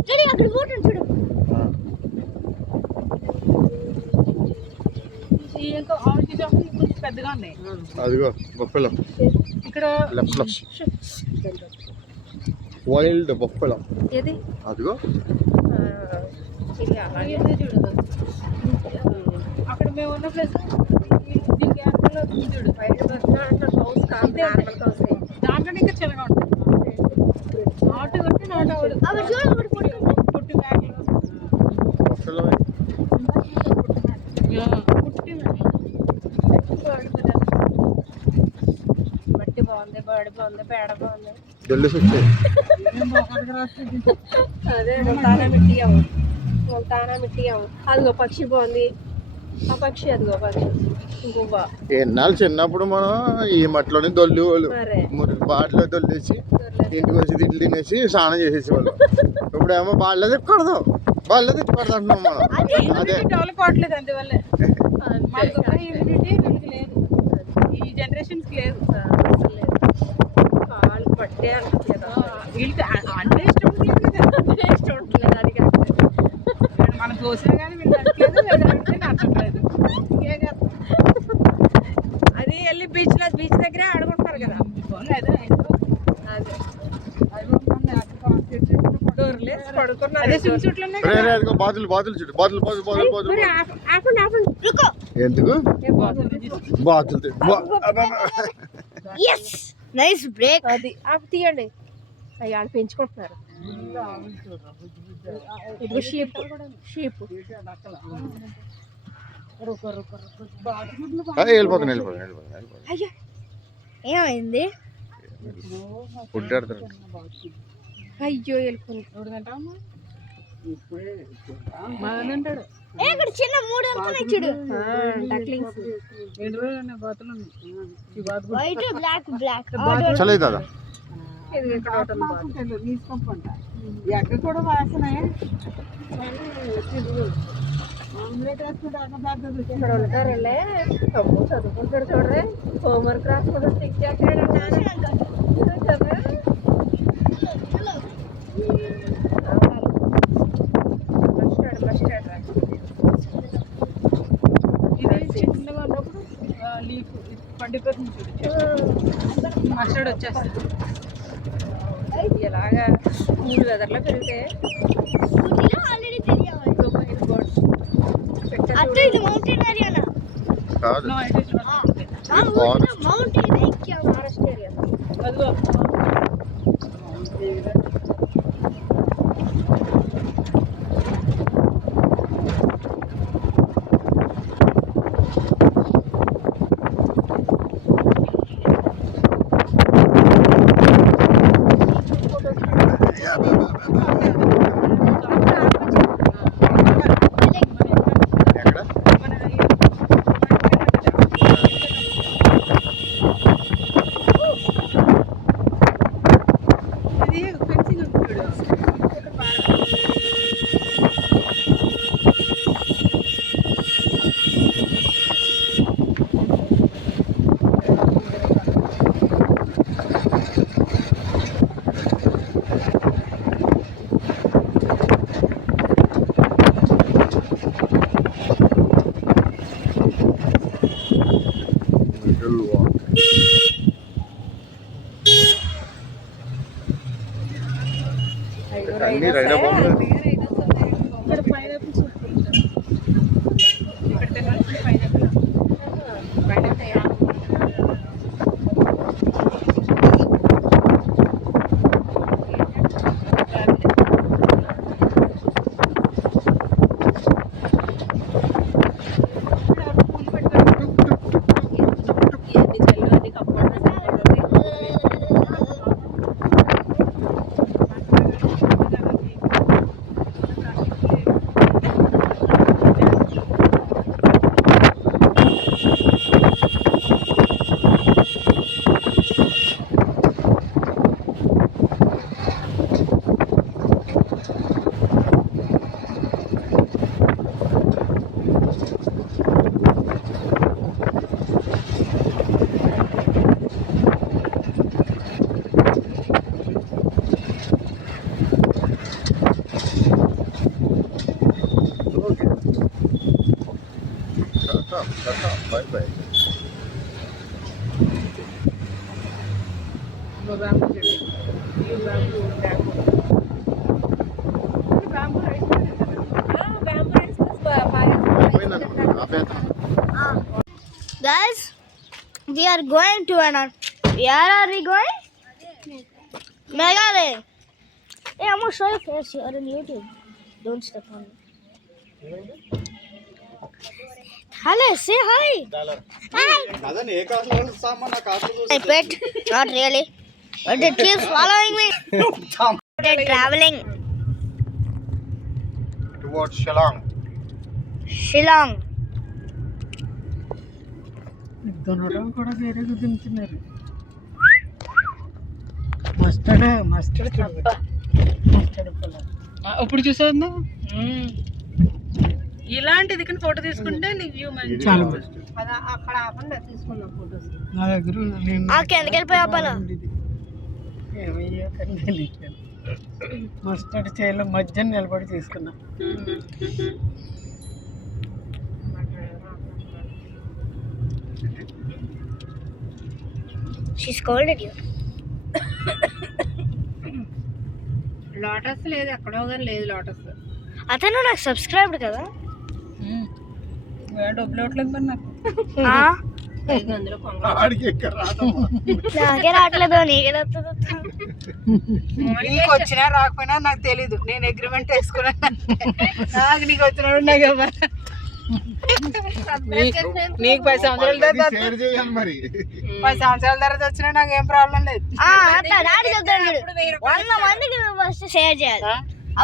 Daddy, అక్కడ boat ఉంది చూడు. ఇంకా ఆవులకి జాములు కొంచెం పెద్దగా ఉన్నాయి అదిగో బొప్పలం ఇక్కడ లెఫ్ట్ వైల్డ్ బొప్పలం ఏది అదిగో ఇది అలాగే ఇదే చూడు అక్కడ మేము ఉన్న ప్లేస్ దీనికి ఏర్పడలో చూడు బయట అంటే హౌస్ కాదు నార్మల్ హౌస్ దాంట్లో ఇంకా చిన్నగా ఉంటుంది నాటు అంటే నాటు ఆవులు అక్కడ చూడు, అక్కడ పుట్టు. పుట్టి బ్యాగ్లో బొప్పలమే మట్టి బాగుంది బడి బాగుంది పేడ బాగుంది జల్లేసి వచ్చాయి. అదే ముల్తానా మిట్టి అవు ముల్తానా మిట్టి అవు అదిగో పక్షి బాగుంది ఆ పక్షి అదిగో పక్షి గువ్వ ఎన్నాళ్ళు చిన్నప్పుడు మనం ఈ మట్టిలోనే దొల్లేవాళ్ళు మరే బాటిలో దొల్లేసి ఇంటికి వచ్చి తిండి తినేసి స్నానం చేసేసేవాళ్ళు. ఇప్పుడేమో బాటిలో తిప్పకూడదు బాటిలో తిప్పకూడదు అంటున్నాం మనం. అదే డెవలప్ అవ్వట్లేదు అందువల్ల మనకు ఇమ్యూనిటీ మనకి లేదు ఈ జనరేషన్కి లేదు కాళ్ళు పట్టే అంటలేదు వీళ్ళకి అంటే ఇష్టం ఉండలేదు కదా ఇష్టం ఉండలేదు అది కరెక్ట్ మనం చూసినా కానీ వీళ్ళు నచ్చలేదు లేదంటే నచ్చట్లేదు ఇంకేం చేస్తాం అది వెళ్ళి బీచ్ దగ్గరే ఆడుకుంటారు కదా అదే డోర్లేసి పడుకున్నారు అదే స్విమ్ సూట్లు ఉన్నాయి రే కదా రే అదిగో బాతులు చూడు బాతులు మరి ఆపండి ఆపండి రుకో. ఎందుకు బాతులు Yes. Nice break. అది ఆపు తీయండి అవి ఆడ పెంచుకుంటున్నారు ఇదిగో షీప్ వెళ్ళిపోతాను అయ్యో, ఏమైంది? ఫుడ్ ఆడతారు. అయ్యో వెళ్ళిపోయింది బాగానంటాడు ఏ, ఇక్కడ చిన్న 3 అనుకున్నాయి చూడు. డక్లింగ్స్ 2 రోజులు బాతులు ఉన్నాయి ఈ బాతు వైట్ బ్లాక్ బ్లాక్. చలో అవుతుందా ఇది ఇక్కడ ఒకటి ఉంది. తీసుకుంటా ఎక్కడ కూడా వాసన ఇక్కడ ఉంటారులే తప్పు చదువుకుంటాడు చూడరే హోంవర్క్ రాసుకుంటాడు టిక్ చేస్తాడు కదా మస్టర్డ్ ఇది చిన్నగా ఉన్నప్పుడు లీఫ్ పండిపోతుంది చూడు మస్టర్డ్ వచ్చేస్తుంది ఇలాగా 3 వెదర్లో పెరిగితే ఆల్రెడీ తెలియాలి. పెట్ట అటు ఇది మౌంటైన్ ఏరియానా? కాదు No, it is not. Mountain ఎక్కాం. ఫారెస్ట్ ఏరియా అదిగో ఎక్కడ ఇది ఫెన్సింగ్ ఉంటుంది మిడిల్ వాక్. అన్ని రైడ్ అవ్వాలి. ఇక్కడ పైనాపిల్స్ ఇక్కడ తినాల్సిన పైనాపిల్ Bye bye. బ్యాంబూ చెట్టు ఈ bamboo rice Guys, we are going to another. Where are we going? Meghalaya. Hey, I'm gonna show you face. You are on YouTube. Don't step on me. Hello, say hi. Hi. I pet. Not really. But it keeps following me. They're traveling. Towards Shillong. Shillong. దున్నడం కూడా వేరేగా తింటున్నారు. Mustard పొలం. ఇప్పుడు చూసావు ఇలాంటిది కానీ photo తీసుకుంటే నీకు వ్యూ మంచి చాలా అక్కడ ఆపండి తీసుకుందాం ఫోటోస్. నా దగ్గర ఎందుకు వెళ్ళిపోయా పలా ఏమయ్యా కానీ తెలియట్లేదు. మస్టర్డ్ చేయాలి మధ్యన నిలబడి తీసుకున్నా. She scolded you. లోటస్ లేదు ఎక్కడో కానీ లేదు లోటస్. అతను నాకు సబ్స్క్రైబ్డ్ కదా. డబ్బులు ఇవ్వట్లేదు మరి నాకు. అందులో నాకే రావట్లేదు నీకే నీకు వచ్చినా రాకపోయినా నాకు తెలీదు. నేను అగ్రిమెంట్ వేసుకున్నాను. నాకు నీకు వచ్చినాడు నాకు నీకు 10 సంవత్సరాల తర్వాత 10 సంవత్సరాల తర్వాత వచ్చినా నాకు ఏం ప్రాబ్లం లేదు. డాడీ చెప్తాడు 100 మందికి ఫస్ట్ షేర్ చేయాలి.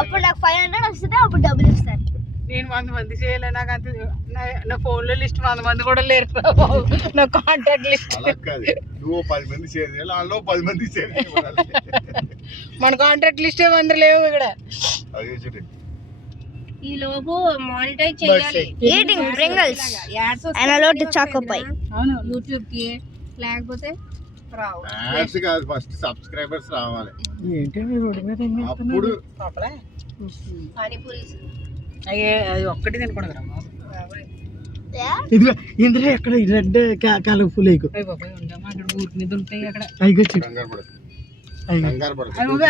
అప్పుడు నాకు 500 వస్తుంది. అప్పుడు డబ్బులు ఇస్తాను. నేను 100 మంది చేయలే. నాకు అంత నా ఫోన్ లో లిస్ట్ 100 మంది కూడా లేరు. నా కాంటాక్ట్ లిస్ట్ మన కాంటాక్ట్ లిస్ట్ ఏమందరూ లేవు ఇక్కడ. ఈ లోపు మానిటైజ్ చేయాలి. ఈటింగ్ ప్రింగిల్స్ అండ్ అలో టు చాకో పై. అవును యూట్యూబ్ కి లేకపోతే రావు. యాడ్స్ కాదు ఫస్ట్ సబ్స్క్రైబర్స్ రావాలి. ఏంటి మీరు రోడ్డు మీద అప్పుడు పానీపూరి అయ్యే అది ఒక్కటి తినకూడదు. ఇదిగో ఇందులో ఎక్కడ రెడ్ కాలు ఫుల్ అయిపో అక్కడ ఊరి మీద ఉంటాయి. అక్కడ అయికొచ్చి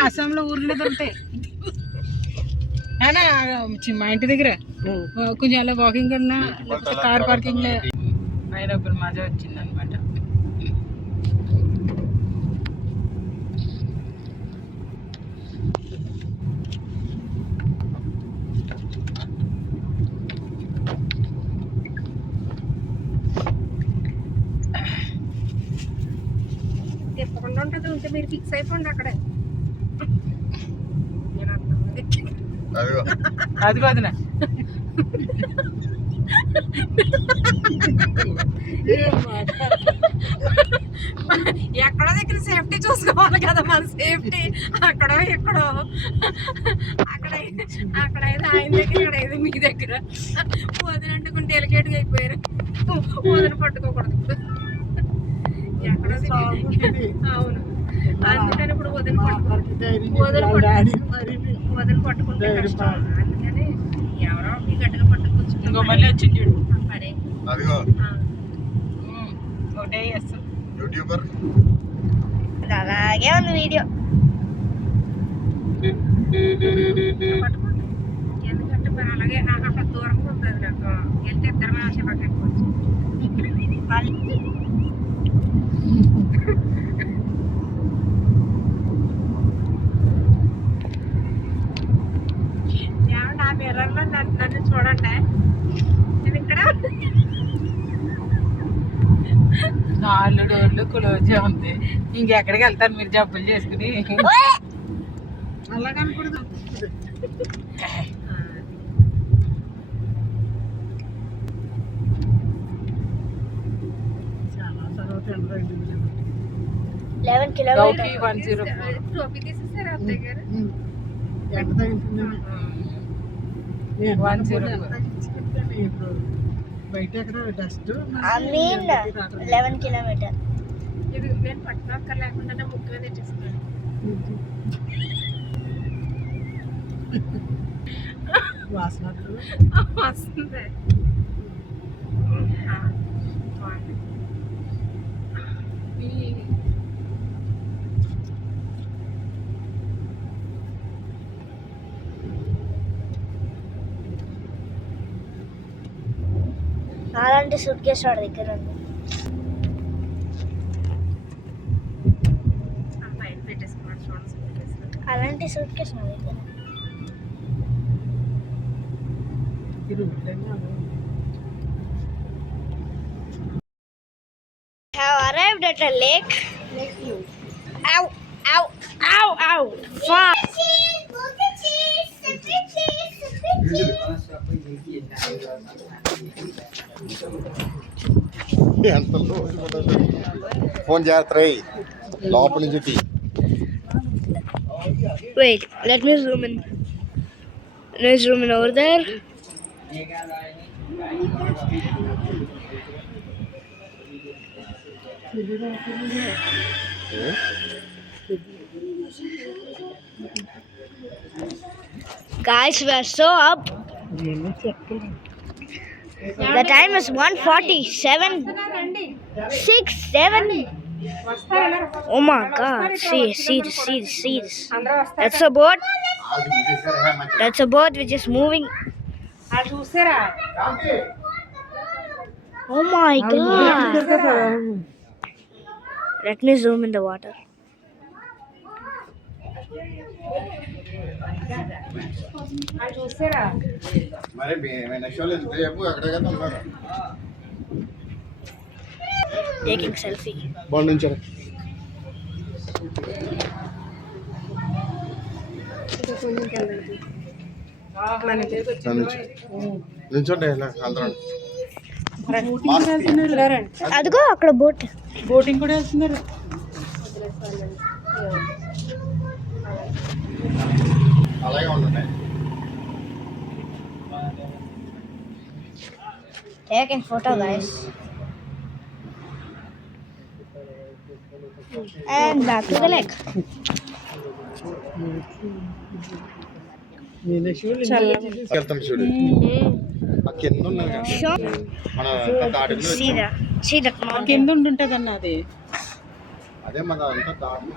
అస్సాంలో ఊరి మీద ఉంటాయి. మా ఇంటి దగ్గర కొంచెం అలా వాకింగ్ వెళ్ళినా లేకపోతే కార్ పార్కింగ్ లో పైనాపిల్ మజా వచ్చింది అనమాట. తిప్పకుండా ఉంటుంది. ఉంటే మీరు ఫిక్స్ అయిపోండి అక్కడే. అది కాదునా ఎక్కడో దగ్గర సేఫ్టీ చూసుకోవాలి కదా. మన సేఫ్టీ అక్కడో ఎక్కడో అక్కడైతే ఆయన దగ్గర ఇక్కడైతే మీ దగ్గర వదినంటుకుని డెలికేట్గా అయిపోయారు. వదిన పట్టుకోకూడదు ఇప్పుడు. ఎక్కడో అవును. అందుకని ఇప్పుడు వదిన పట్టుకుంటే కష్టం. అందుకని ఎవరో మీ గడ్డగా పట్టుకొచ్చు మళ్ళీ వచ్చింది చూడు. పడే ఒకటే చేస్తాం. యూట్యూబర్ అలాగే ఉంది వీడియో. పట్టుకోండి ఎందుకంటే అదే నాకు అక్కడ దూరంగా ఉంటుంది నాకు వెళ్తే ఇద్దరమే వచ్చే పక్క ఎక్కువచ్చు నా మిర్రర్లో నన్ను చూడండి నేను ఇక్కడ నాలుగు రోజులు క్లోజే ఉంది. ఇంకెక్కడికి వెళ్తాను మీరు జబ్బులు చేసుకుని? అలా కనకూడదు. చాలా తర్వాత 11 kilometers. 104 టోపీ తీసేసారు అత్తయ్య గారు ఎంత తగ్గుతుంది? 104 ఇప్పుడు బయట ఎక్కడ డస్ట్ I mean 11 kilometers. ఇది నేను పట్టుకోక్కర్ లేకుండానే ముగ్గురు తెచ్చేసుకున్నాను వాసన వస్తుంది అలాంటి సూట్ కేసు వాడి దగ్గర ఉంది. బయట పెట్టేసుకున్నాడు చూడండి అలాంటి సూట్ కేసు నా దగ్గర. Have arrived at a lake. Ow, ow, ow, ow. Fuck. ఎంత ఫోన్ జాగ్రత్త రై లోపల నుంచి తీ. Wait, let me zoom in. Let's zoom in over there. Guys, we are so up. The time is 1:47. 6, 7. Oh my God! See this. That's a boat. That's a boat which is moving. చూసారా Oh my God! Let me zoom in the water. చూసారా మరి next వాళ్ళు ఎంత చెప్పు అక్కడే కదా ఉన్నారు. Taking selfie. బాగుంది నుంచారు. నుంచోండి అందరం. అదిగో అక్కడ బోట్. బోటింగ్ కూడా వెళ్తున్నారు. అలాగే ఉండండి. Taking photo, guys. And back to the lake. వెళ్తాం చూడు ఆ కింద ఉన్నది కదా Sure. మన దాటిలో See that mountain. కింద ఉంటుంటది అన్న అది. అదే మన అంతా దాటిలో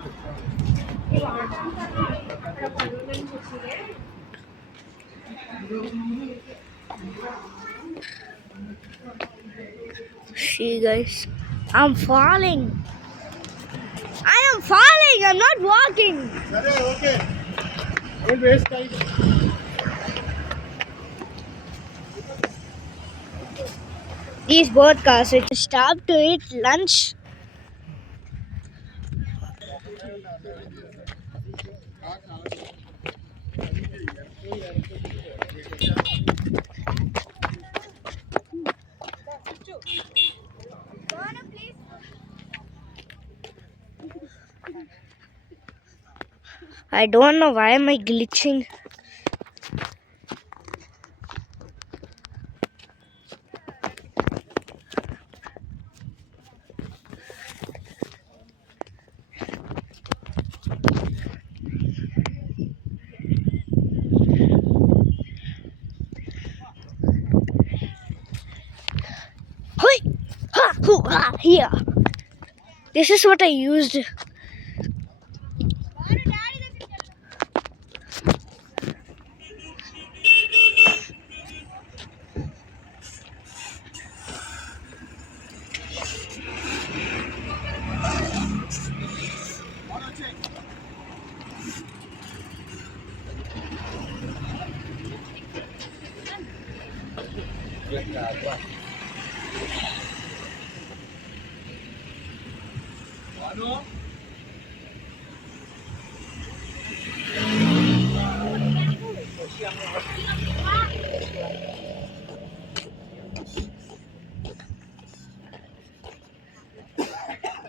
See, guys, I'm falling. I am falling. I'm not walking. సరే okay These both cars which stopped to eat lunch. I don't know why am I glitching. Hoi! Ha! Hoo! Ha! Here. This is what I used.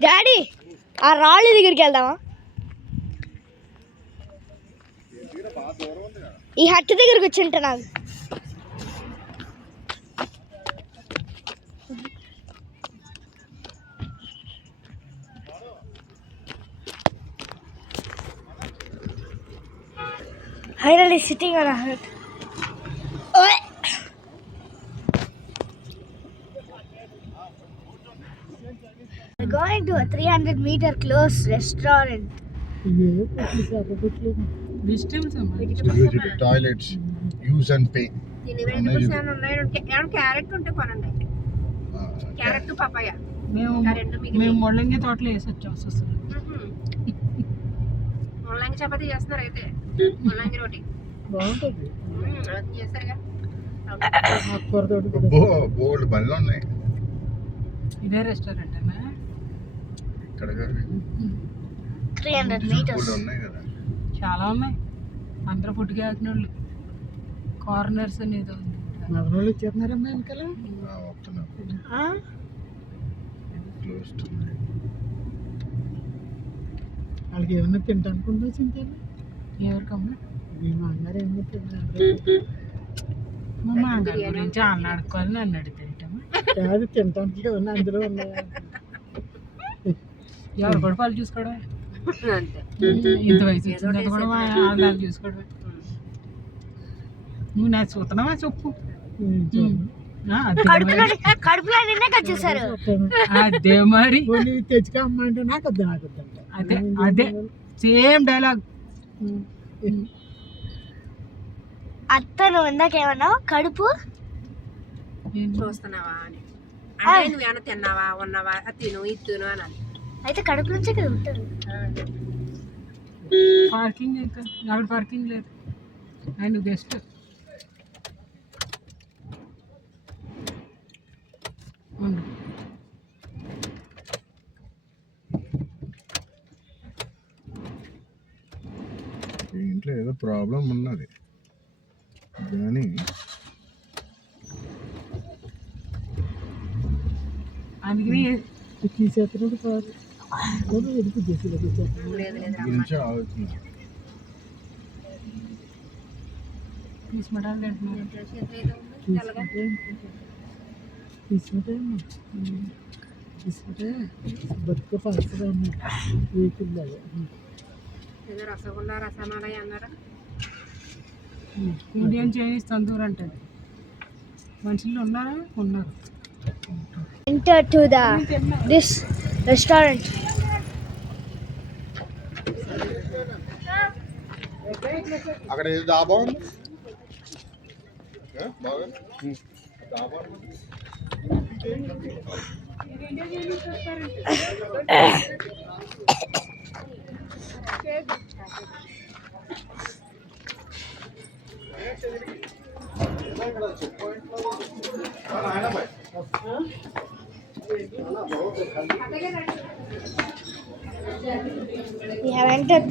Daddy ఆ రాళ్ళు దగ్గరికి వెళ్దామా? ఈ హట్టు దగ్గరికి వచ్చి ఉంటా నాకు. Finally sitting on a hut. We're going to a 300-meter close restaurant. Vegetables అమ్మా. Toilets use and pay. దీని వెజిటబుల్స్ ఏమైనా ఉన్నాయి? ఏమైనా క్యారెట్ ఉంటే కొనండి. క్యారెట్ పపాయ మేము రెండు మేము ముళ్ళంగి తోటలో వేసి వచ్చాం అసలు. ముల్లంగి చపాతీ చేస్తున్నారు అయితే. ముల్లంగి రోటీ బాగుంటుంది. అది చేస్తారుగా. బోల్డ్ బండ్లు ఉన్నాయి ఇదే రెస్టారెంట్ అన్నా ఇక్కడ. 300 meters. ఉన్నాయి కదా, చాలా ఉన్నాయి. అందరూ ఫుడ్కి ఆకిన వాళ్ళు. కార్నర్స్ అనేది ఉంది. వాళ్ళు ఇచ్చేస్తున్నారమ్మా వెనకాల. వాళ్ళకి ఏమన్నా తింటానికి ఉందో చింతలు. ఎవరికమ్మా? మీ మామగారు ఏమన్నా తింటారు. మా మామగారి గురించి అన్న అడుక్కోవాలి, నన్ను అడుగుతాంటమ్మా. కాదు తింటానికి ఏమన్నా అందులో ఉన్నాయా? ఎవరు కూడా వాళ్ళు చూసుకోవడం. ఇంత వయసు వచ్చింది కూడా వాళ్ళు చూసుకోవడమే. నువ్వు నాకు చూస్తున్నావా చెప్పు. కడుపులో నిన్నే కట్ చేశారు. అదే మరి తెచ్చుకో అమ్మ అంటే నాకు వద్దు అదే అదే సేమ్ డైలాగ్. అత్త నువ్వు ఇందాకేమన్నావు? కడుపు చూస్తున్నావా అని అంటే నువ్వేమన్నా తిన్నావా ఉన్నావా తిను ఇత్తును అని. అయితే కడుపు నుంచే కదా ఉంటారు. పార్కింగ్ అయితే అక్కడ పార్కింగ్ లేదు. అండ్ గెస్ట్ ఇంట్లో ఏదో ప్రాబ్లం ఉన్నది కానీ అందుకని తీసేస్తున్నాడు కాదు. గురించి ఆలోచన తీసుకుంటాను తీసుకుంటే బతుకు పడుతుంది. ఏదో రసగుల్లా రసమలై అన్నారా? ఇండియన్ చైనీస్ తందూర్ అంటది. మనుషులు ఉన్నారా? ఉన్నారు. Enter to this restaurant. అక్కడ ఏదో డాబా ఉంది బాగా డాబా. We have entered.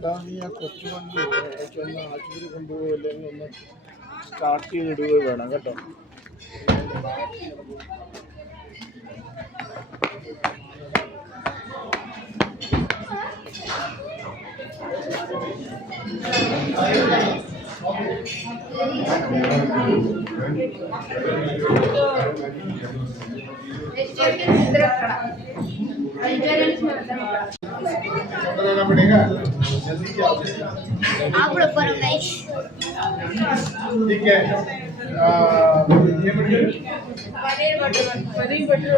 എടാ നീ ആ കൊച്ചു വണ്ടി ഒന്ന് ആശുപത്രി കൊണ്ടുപോയി അല്ലെങ്കിൽ ഒന്ന് സ്റ്റാർട്ട് ചെയ്തിടുകയോ വേണം കേട്ടോ. आप लोग पर गाइस ठीक है ये बढ़िया पनीर बटर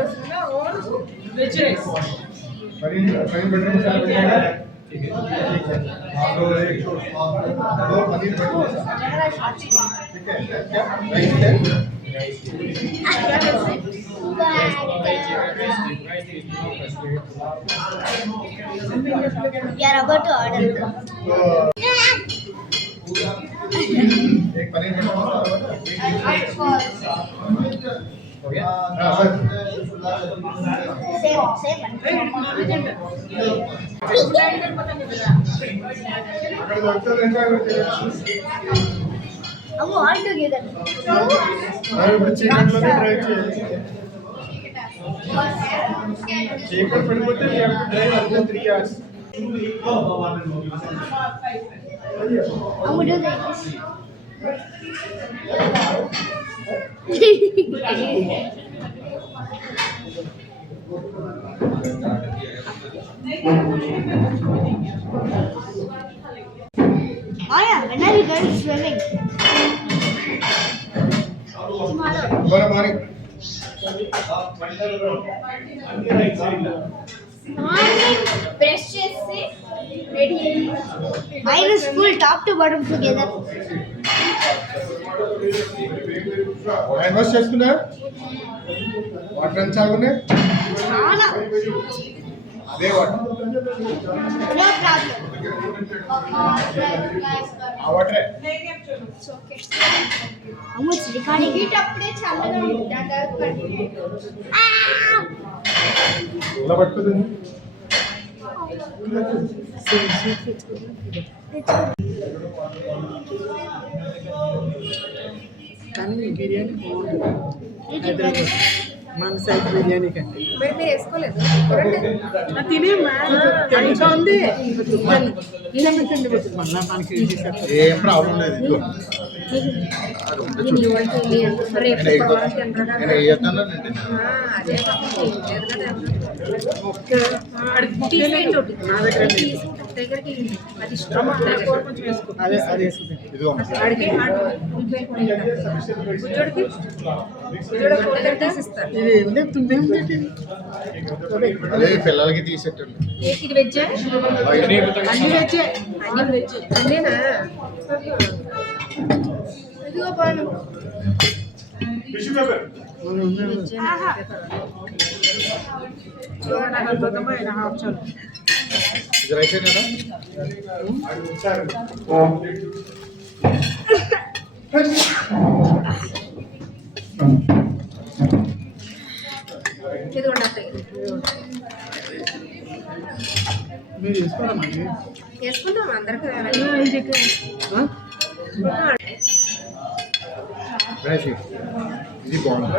मसाला और वेज राइस. पनीर बटर मसाला बनेगा. ठीक है दो पनीर बटर मसाला. ठीक है क्या राइस है. यार अब तो ऑर्डर एक पनीर बटर मसाला हो गया. हाँ सेम अगर डॉक्टर रहता हम ऑल टुगेदर है ఇప్పుడు చీకట్లో డ్రైవ్ చేయాలి. చీకటి పడిపోతే you have to drive up to 3 hours. I'm gonna do this. Maya, when are you going swimming? Tomorrow. Tomorrow morning. Morning, brush chesi, ready. Mine is full top to bottom together. Hand wash చేసుకున్నా water ఎంత చాలున్నాయి Chala. అదే water No problem. ఆ వాటరే How much recording? Heat అప్పుడే చల్లగా ఉంటుంది. ఇలా పట్టుకుంది. కానీ బిర్యానీ బాగుంటుంది. మన సైడ్ బిర్యానీ కంటే మరి మీరు వేసుకోలేదు తినే ఇంకా ఉంది. మళ్ళీ మనకి ఏం ప్రాబ్లం లేదు. ఇదిగో రేపు నేను వేయొద్దన్నా అదే నా దగ్గర దగ్గరికి అది ఇష్టం కొంచెం వేసుకో. అదే అది వేసుకుంటాను. ఇదిగో తీసిస్తారు. ఇది ఏం లేకుందేం లేదు. అదే పిల్లలకి తీసేటండి. ఇది వెజ్జా అన్ని వెజ్జే. అన్ని వెజ్ అన్నేనా ఇదిగో బాను హాఫ్ చాలు. ఇది రైట్ కదా. ఇదిగోండి అత్తయ్య మీరు వేసుకోవడం అండి. వేసుకుందాం అందరికి ఇది బాగుంది.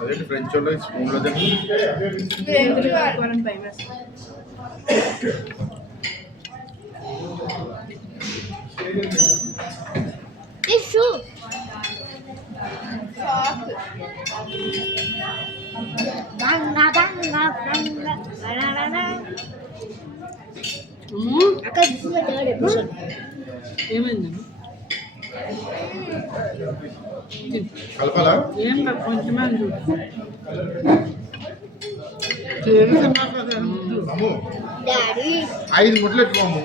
అదే ఫ్రెంచ్ వాళ్ళు స్పూన్లో తిని Issue. Banga banga banga. La la la. Akka, this is the third episode. ఏమైందండి? కలపాలా? ఏం కాదు, కొంచెమే అని చూడు. అమ్ము Daddy. 5 ముద్దలు ఎక్కువమ్ము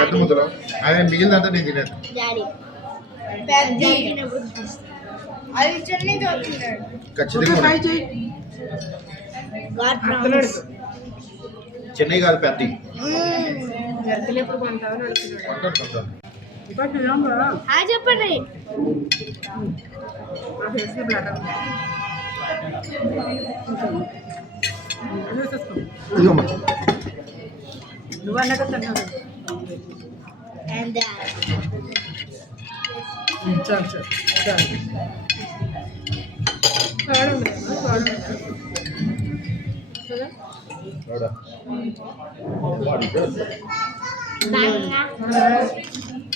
పెద్ద ముద్దలు. అదే మిగిలినంతా నేను తినేది. Daddy. Daddy. అది చెన్నై దొరుకుతున్నాడు. ఖచ్చితంగా ట్రై చేయి. God promise. చెన్నై కాదు పెద్ద. జర్తలు ఎప్పుడు కొంటామని అనుకున్నాడు. చెప్పండి. మా ఫేస్లో బ్లడ్ అవుతుంది. ఇదిగోమ్మా. నువ్వు అన్నట్టు తిన్నావు. And చాలు చాలు చాలు. కర్డ్ ఉండదు కర్డ్ ఉండదు కదా. చూడా.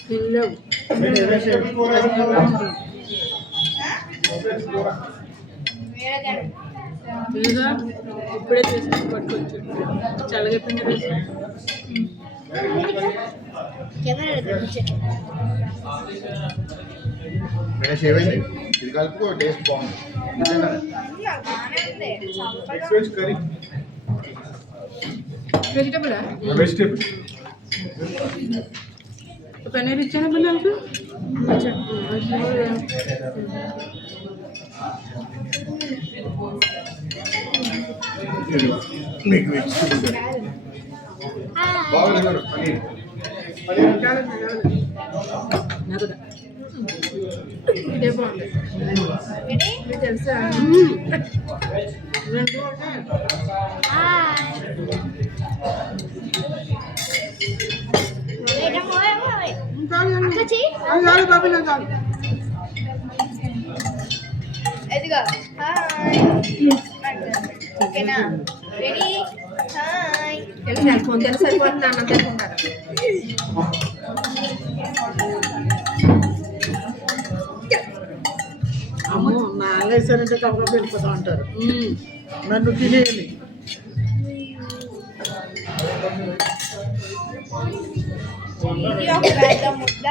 తినలేవు. లేదా ఇప్పుడే తీసుకొని పట్టుకోవచ్చు. చల్లగైపోయింది రైస్. గణేష్ ఏమైంది? ఇది కలుపుకో, టేస్ట్ బాగుంది. Veg curry. Vegetable Vegetable. Paneer ఇచ్చాను పిల్లలకి. మీకు vegetable curry. బాగుంది చూడు, పన్నీర్. నాకు ఇదే బాగుంది. మీకు తెలుసా చాలు బాబు నాకు చాలు. ఎదిగో ఓకేనా రెడీ హాయ్ తెలుసా ఫోన్ తెలుసు సరిపోతుంది అన్నం తెలుసుకుంటారు. అమ్మో నాగేశ్వరంటే కబుర్లో వెళ్ళిపోతా ఉంటారు. నన్ను తినేయాలి. ఇది ఒక పెద్ద ముద్ద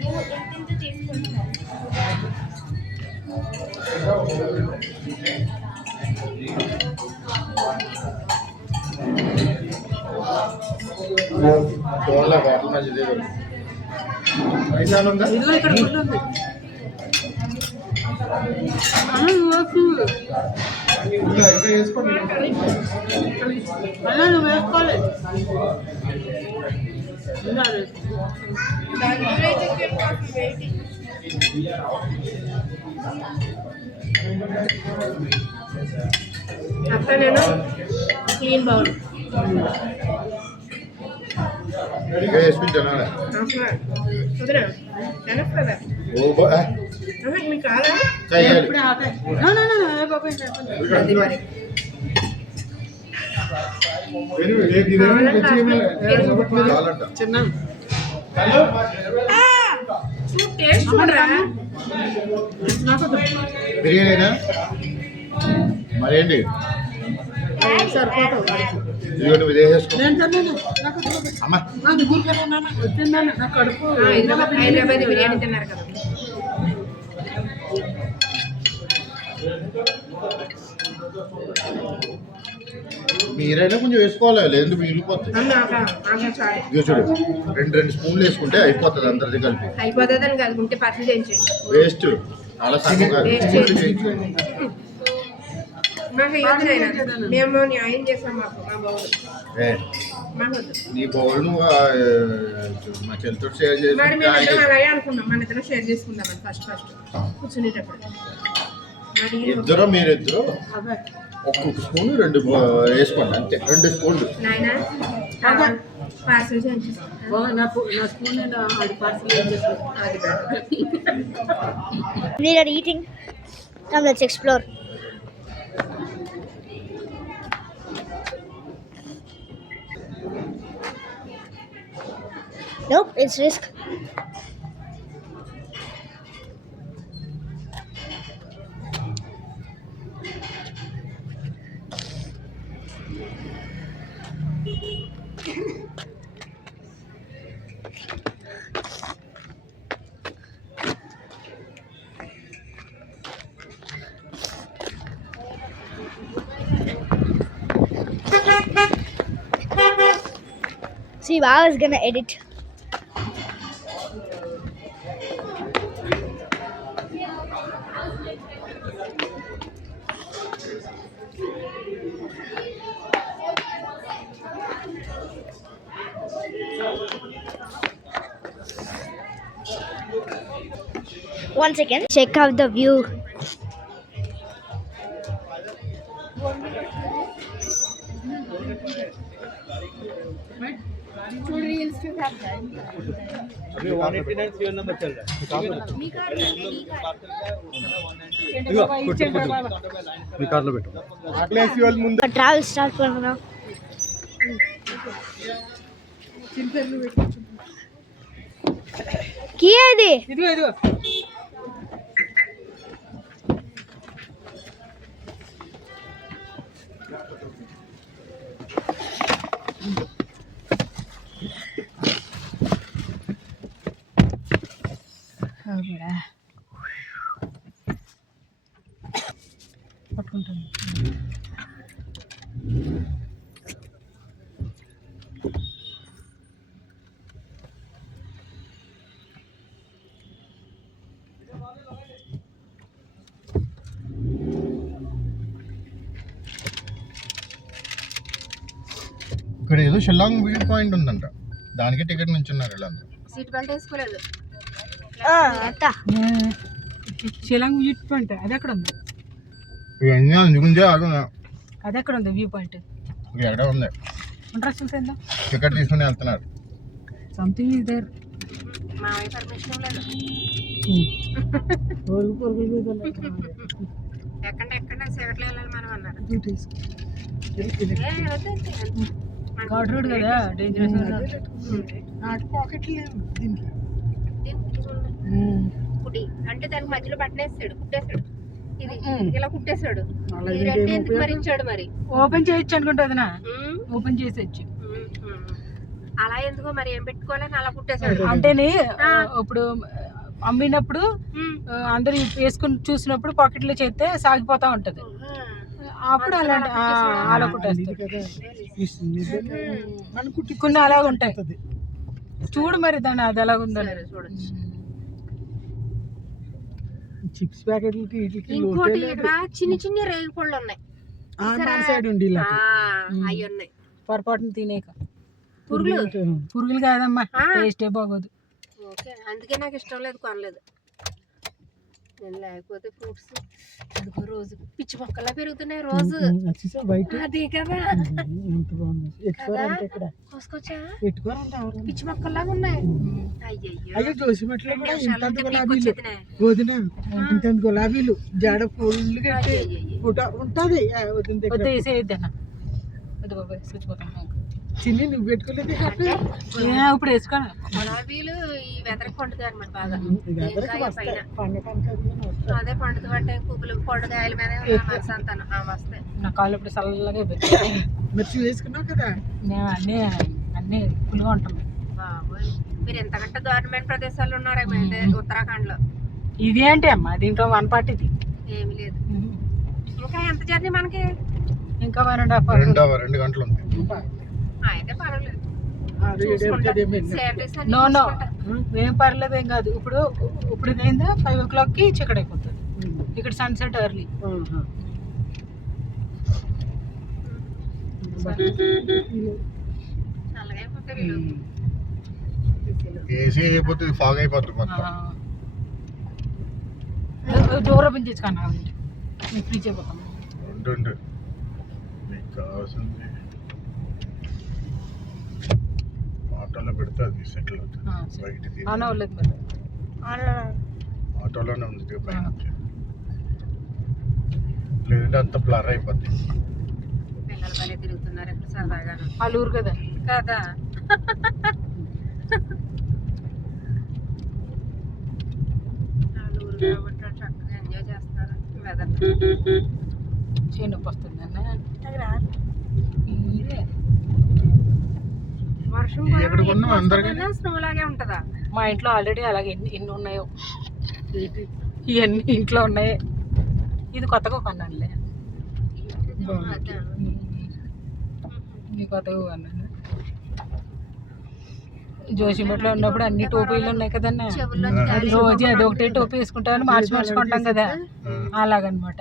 నువ్వు ఇంత తీసుకుంటున్నావు. ఫోన్లో వాటర్ మంచిది లేదు. పైసా ఉందా? ఇదిగో ఇక్కడ ఫుడ్ ఉంది. ఇంకా వేసుకోండి. అలా నువ్వు వేసుకోవాలి. అక్కడ నేను క్లీన్ బౌల్ ఇంకా వేసుకుని తినాలి. వదినా ఎనఫ్ కదా. మీకు కాదా చెయ్యాలి. ఇప్పుడే ఆకాయ. బాబు అది మరి చాలంట. చిన్న టేస్ట్ చూడరా. నాకు బిర్యానీనా మరేంటి? సరిపోతావు. ఇదిగో నువ్వు ఇది వేసేసుకో. నేను తిన్నాను. నాకు అమ్మా నాకు కూర్చున్నాను. వచ్చిందాను నా కడుపు. హైదరాబాద్ బిర్యానీ తిన్నారు కదా. మీరైనా కొంచెం వేసుకోవాలి, లేదు మిగిలిపోతుంది. ఇదిగో చూడు, 2 స్పూన్లు వేసుకుంటే అయిపోతుంది అందరిది కలిపి. అయిపోతుంది అని కలుగుంటే పర్సెంట్ చేయించండి. వేస్ట్ చాలా తక్కువగా మాకు ఇవ్వదు నాయన. మేము న్యాయం చేసాం. మాకు మా బాబు మాకు వద్దు. నీ బౌల్ నువ్వు మా చెల్లితో షేర్ చేసి మరి మేము ఇద్దరం అలాగే అనుకున్నాం. మన ఇద్దరం షేర్ చేసుకుందామని ఫస్ట్ కూర్చునేటప్పుడు. మరి ఇద్దరు మీరిద్దరు ఒక్కొక్క స్పూన్ 2 వేసుకోండి అంతే. 2 స్పూన్లు నాయన పార్సల్ చేయించేస్తాం. నా స్పూన్ అది పార్సల్ చేసేస్తాను. అది We are eating. Come, let's explore. Nope, it's risk. See, I was gonna edit. 1 second. Check out the view. अभी 189 सीएन नंबर चल रहा है మీ కార్లో పెట్టు ఆకలేసి వాళ్ళు ముందు Travel start now. किया है दे ఇదిగో పట్టుకుంటాను. ఇక్కడ ఏదో షిల్లాంగ్ వ్యూ పాయింట్ ఉందంట, దానికి టికెట్ నుంచి ఉన్నారు వీళ్ళందరూ. సీట్ బెల్ట్ వేసుకోలేదు. आता షిలాంగ్ వ్యూ పాయింట్ అది ఎక్కడ ఉంది? ఇవన్నీ అందుకుంటే ఆగున్నా అది ఎక్కడ ఉంది వ్యూ పాయింట్? ఎక్కడ ఉంది, ఇంట్రెస్ట్ ఉంటుందా? టికెట్ తీసుకుని వెళ్తున్నారు. Something is there. మామయ్య పర్మిషన్ లేదు. ఎక్కడ సిగరెట్లు వెళ్ళాలి మనం అన్నారు. ఘాట్ రోడ్ కదా, డేంజరస్. కుడి అంటే దానికి మధ్యలో పట్టనేస్తాడు, కుట్టేస్తాడు. ఇది ఇలా కుట్టేస్తాడు. ఇది రెండు ఎందుకు మరించాడు మరి? ఓపెన్ చేయొచ్చు అనుకుంటుందినా, ఓపెన్ చేసేయచ్చు. అలా ఎందుకో మరి ఏం పెట్టుకోవాలని అలా కుట్టేశాడు. అంటేనే ఇప్పుడు అమ్మినప్పుడు అందరు వేసుకుని చూసినప్పుడు పాకెట్లో చేస్తే సాగిపోతా ఉంటది, అప్పుడు అలాంటి అలా కుట్టేస్తారు. కొన్ని అలాగ ఉంటాయి, చూడు మరి దాన్ని అది ఎలాగుందని. చూడొచ్చు. చిప్స్ ప్యాకెట్లకి ఇంకోటి ఇక్కడ చిన్న చిన్న రేగి పళ్ళు ఉన్నాయి, అవి ఉన్నాయి. పొరపాటున తినేక పురుగులు పురుగులు కాదమ్మా, టేస్టే బాగోదు. ఓకే, అందుకే నాకు ఇష్టం లేదు, కొనలేదు. లేకపోతే ఫ్రూట్స్ రోజు పిచ్చి మొక్కలా పెరుగుతున్నాయి రోజు. అదే కదా, కోసుకొచ్చా పిచ్చి మొక్కల్లాగా ఉన్నాయి. అయ్యో గులాబీలు జాడ ఫుల్గా ఉంటుంది. వేసేయద్దన్న చిన్ని నువ్వు పెట్టుకోలేదు ఇప్పుడు వేసుకోను. గులాబీలు ఈ వెదరకు పండుతాయి అన్నమాట బాగా. అదే పండుతు పట్టే పువ్వులు పండుగాయల మీద సంతానం వస్తాయి. నా కాళ్ళు ఇప్పుడు చల్లగా మిర్చి వేసుకున్నావు కదా, అన్నీ అన్నీ పులుగా ఉంటుంది. మీరు ఎంతకంటే దారుణమైన ప్రదేశాల్లో ఉన్నారా ఉత్తరాఖండ్ లో? ఇదేంటి అమ్మా, దీంట్లో 1 part ఇది ఏమి లేదు. ఇంకా ఎంత జర్నీ మనకి? ఇంకా 1.5 hours. 2 గంటలు ఉంది. అయితే పర్వాలేదు. నో నో ఏం పర్లేదు, ఏం కాదు. ఇప్పుడు ఇదేందా 5 o'clock చీకటి అయిపోతుంది. ఇక్కడ సన్సెట్ ఎర్లీ. ఏసీ అయిపోతుంది, ఫాగ్ అయిపోతుంది మొత్తం. డోర్ ఓపెన్ చేసుకున్నా ఫ్రీజ్ అయిపోతాం. మీకు కావాల్సింది ఆటోలో పెడితే అది సెటిల్ అవుతుంది. బయట అనవలేదు మరి ఆటోలోనే ఉంది పైన, లేదంటే అంత బ్లర్ అయిపోద్ది. పిల్లలు భలే తిరుగుతున్నారు ఇప్పుడు సరదాగా వాళ్ళ ఊరు కదా కదా. వాళ్ళ ఊరు కాబట్టి చక్కగా ఎంజాయ్ చేస్తున్నారు వెదర్. చేయి నొప్పి వస్తుంది వర్షం స్నో లాగే ఉంటుందా? మా ఇంట్లో ఆల్రెడీ అలాగే ఎన్ని ఉన్నాయో, ఇవన్నీ ఇంట్లో ఉన్నాయి. ఇది కొత్తగా కొన్నానులే, ఇది కొత్తగా కొన్నాను. జోషిమట్లో ఉన్నప్పుడు అన్ని టోపీలు ఉన్నాయి కదన్నా, రోజు అదొకటే టోపీ వేసుకుంటామని మార్చుకుంటాం కదా, అలాగనమాట.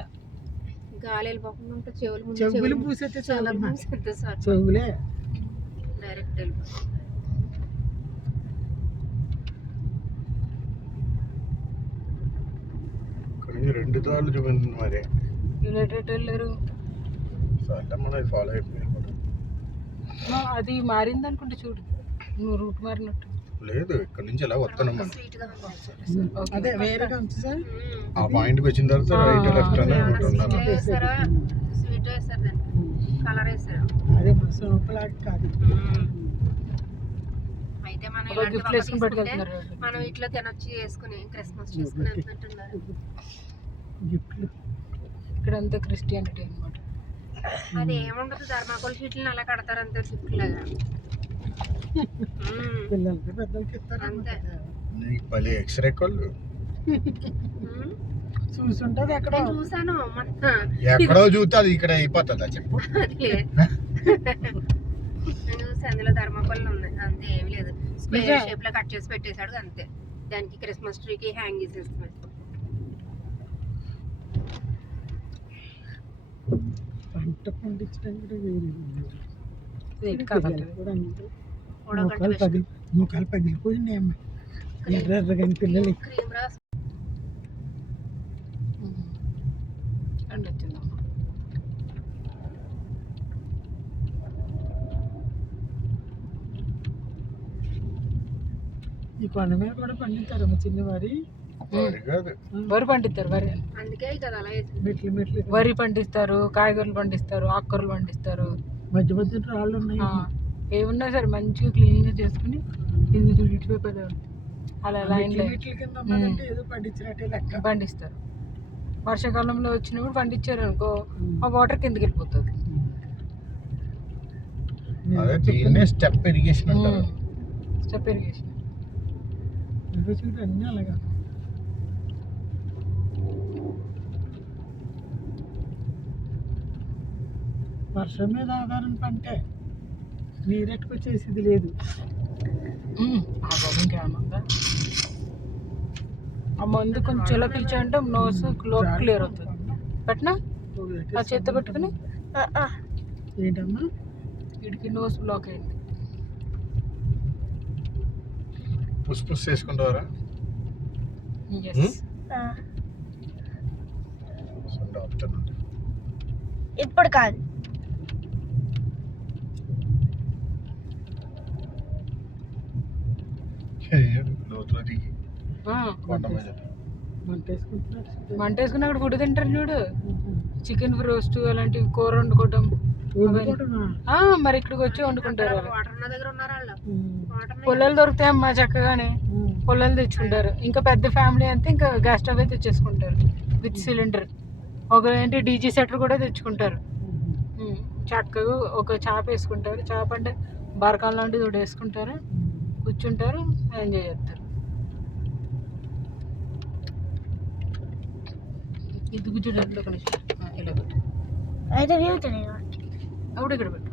గాలి వెళ్ళిపోకుండా ఉంటే చెవులు పూసేస్తే చాలా చెవులే డైరెక్ట్ వెళ్ళిపోతుంది. ఇది 2 సార్లు చూపించింది మరి. రిలేటెడ్ వెళ్ళారు. సర్లే మనం ఇది ఫాలో అయిపోయింది. అది మారింది అనుకుంటే చూడు, నువ్వు రూట్ మారినట్టు. లేదు, ఇక్కడ నుంచి ఎలా వస్తున్నాం మనం. అదే వేరేగా ఉంది సార్. ఆ పాయింట్కి వచ్చిన తర్వాత రైట్ లెఫ్ట్ అనే రూట్ ఉండాలి. వేసారా స్వీట్ వేసారు, దాన్ని కలర్ వేసారు. అదే సోపులాగా కాదు. అయితే మనం ఒక ఇలాంటి గిఫ్ట్ మొక్క వేసుకుని తీసుకుంటే పట్టుకెళ్తున్నారు. మనం ఇట్లా తినొచ్చి చేసుకుని క్రిస్మస్ చేసుకుని వెళ్తుంటున్నారు. గిఫ్ట్లు ఇక్కడ అంతా క్రిస్టియానిటీ అనమాట. అది ఏముండదు, ధర్మాకోల్ షీట్లను అలా కడతారు అంతే, షిఫ్ట్ లాగా. పిల్లలకి పెద్దలకి ఇస్తారు అంతే. నీకు భలే ఎక్స్రే కాళ్ళు. చూసుంటది ఎక్కడ నేను చూసాను మొన్న. ఎక్కడో చూస్తే అది ఇక్కడ అయిపోతుందా చెప్పు. అదిలే. నేను చూసి అందులో ధర్మాకోల్ ఉన్నాయి, అంతే, ఏమి లేదు. స్క్వేర్ షేప్ లో కట్ చేసి పెట్టేశాడు అంతే. దానికి క్రిస్మస్ ట్రీకి హ్యాంగ్ చేసేస్తున్నాడు. పంట పండించడానికి కూడా వేరే ముఖాలు పగిలిపోయింది అమ్మ. ఎర్ర కానీ పిల్లలు క్రీమ్ రాస్ వచ్చిందమ్మా. ఈ కొండ మీద కూడా పండిస్తారమ్మా చిన్నవారి. వరి పండిస్తారు, వరి అందుకే కదా అలా వేసింది. మెట్లు మెట్లు వరి పండిస్తారు, కాయగూరలు పండిస్తారు, ఆకుకూరలు పండిస్తారు. మధ్య మధ్య రాళ్ళు ఉన్నాయి. ఏమున్నా సరే మంచిగా క్లీన్గా చేసుకుని ఇది చూడిపోయేది. అలా లైన్ ఏదో పండించినట్టే లెక్క పండిస్తారు. వర్షాకాలంలో వచ్చినప్పుడు పండించారు అనుకో, ఆ వాటర్ కిందకి వెళ్ళిపోతుంది. స్టెప్ ఇరిగేషన్ అంటారు. స్టెప్ ఇరిగేషన్ అన్నీ అలాగా. వర్షం మీద ఆధారం పంటే నీరెట్టుకొచ్చేసేది లేదు. ఆ మందు కొంచెం ఇలా పిలిచాయంటే నోస్ క్లియర్ అవుతుంది. పెట్టినా ఆ చేత పెట్టుకుని ఏంటమ్మా వీడికి నోస్ బ్లాక్ అయింది. పుస్ పుస్ చేసుకుంటారా? ఇప్పుడు కాదు, మంట వేసుకుని అక్కడ ఫుడ్ తింటారు చూడు, చికెన్ రోస్ట్ అలాంటివి, కూర వండుకోవటం. మరి ఇక్కడికి వచ్చి వండుకుంటారు. వాటర్ ఉన్న దగ్గర ఉన్నారు వాళ్ళు. పొలాలు దొరుకుతాయమ్మా చక్కగానే, పొలాలు తెచ్చుకుంటారు. ఇంకా పెద్ద ఫ్యామిలీ అంతే ఇంకా గ్యాస్ స్టవ్ తెచ్చేసుకుంటారు విత్ సిలిండర్. ఒక ఏంటి డీజీ సెటర్ కూడా తెచ్చుకుంటారు. చక్కగా ఒక చాప వేసుకుంటారు. చాప అంటే బరకాల లాంటిది ఒకటి వేసుకుంటారు, కూర్చుంటారు, ఎంజాయ్ చేస్తారు. ఇది కూర్చోండి ఒక నిమిషం ఇలా పెట్టు. అయితే వ్యూ తెలియదు, అప్పుడు ఇక్కడ పెట్టు.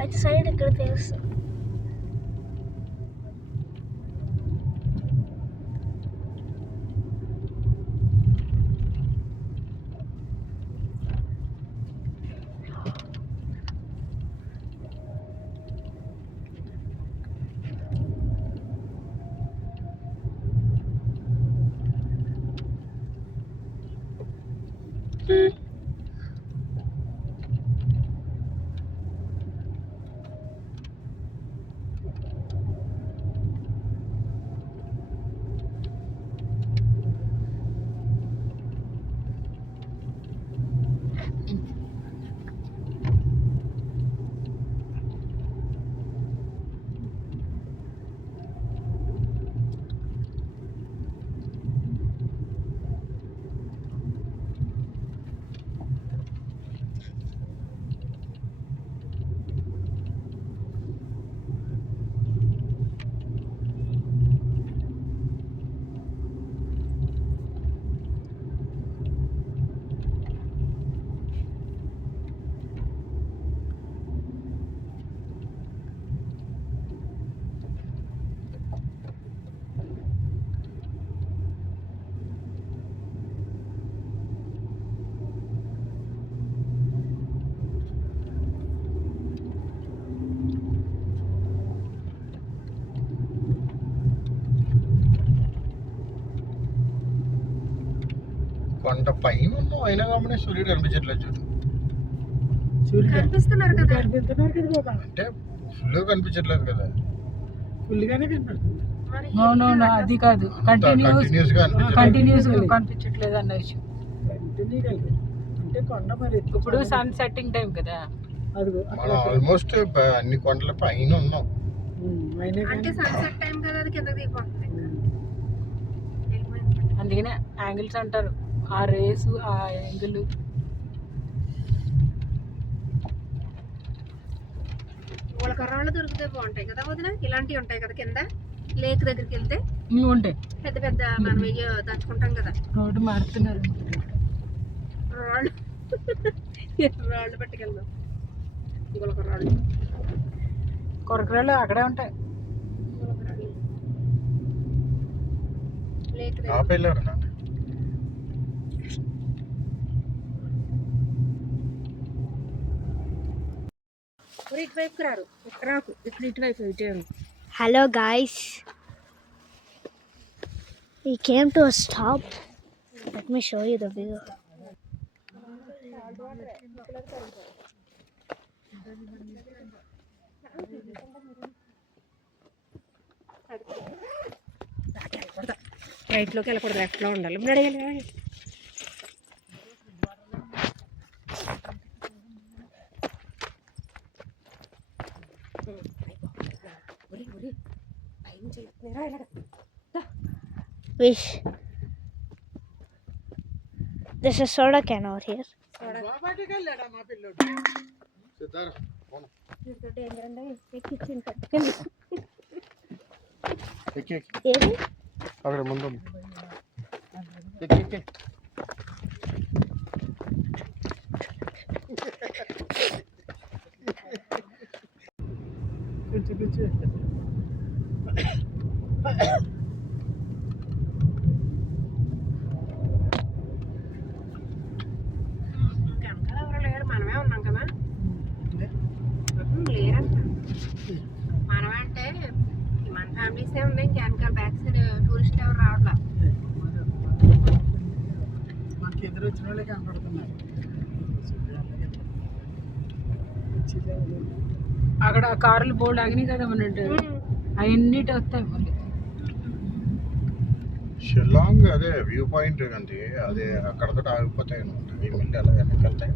అయితే సైడ్ ఇక్కడ తెలుసు. కొండ పైన ఉన్నాం అయినా కాబట్టి సూర్యుడు కనిపించట్లేదు చూడు. సూర్యుడు కనిపిస్తున్నారు కదా. కనిపిస్తున్నారు కదా బాబా, అంటే ఫుల్ కనిపించట్లేదు కదా. ఫుల్గానే కనపడుతుంది. మరి అది కాదు, కంటిన్యూస్ గా కంటిన్యూస్ కనిపించట్లేదు అన్న విషయం. అంటే కొండ మరి ఇప్పుడు సన్ సెట్టింగ్ టైం కదా, మనం ఆల్మోస్ట్ అన్ని కొండల పైన ఉన్నాం. అంటే సన్సెట్ టైం కదా, అది కిందకి దిగిపోతుంది. అందుకనే యాంగిల్స్ అంటారు, ఆ రేసు ఆ యాంగిల్. వాళ్ళ కర్రాళ్ళు దొరికితే బాగుంటాయి కదా వదిన, ఇలాంటివి ఉంటాయి కదా కింద లేక్ దగ్గరికి వెళ్తే ఉంటాయి పెద్ద పెద్ద మనం దంచుకుంటాం కదా. రోడ్డు మారుతున్నారు, రాళ్ళు రాళ్ళు పట్టుకెళ్దాం. గులకరాళ్ళు కొరకరాళ్ళు అక్కడే ఉంటాయి. లేక్ దగ్గర ఆపేళ్ళారు నాన్న. ఇటువైపుకి రారు, ఇక్కడ రాకు, ఇక్కడ ఇటువైపు ఇటే. Hello guys. We came to a stop. Let me show you the view. రైట్లోకి వెళ్ళకూడదు, లెఫ్ట్లో ఉండాలి. ఇప్పుడు అడగాలి. Wish. There's a soda can out here. సిద్ధారా, పోను. ఎక్కి ఎక్కి. ఏది? అక్కడ ముందు ఉంది. ఎక్కి ఎక్కి. వెనకాల ఎవరు లేరు, మనమే ఉన్నాం కదా. లేరంట, మనమే అంటే మన ఫ్యామిలీసే ఉన్నాయి. ఇంకా వెనకాల బ్యాక్ సైడ్ టూరిస్ట్ ఎవరు రావట్లా. మనకి ఎదురు వచ్చిన వాళ్ళే కనపడుతున్నారు. అక్కడ కార్లు బోర్డు ఆగినాయి కదా అన్నట్టు, అవన్నిటి వస్తాయి మళ్ళీ. షిల్లాంగ్ అదే వ్యూ పాయింట్ అండి, అదే అక్కడతో ఆగిపోతాయి అనమాట. ఈ మిల్లి అలా వెనకెళ్తాయి,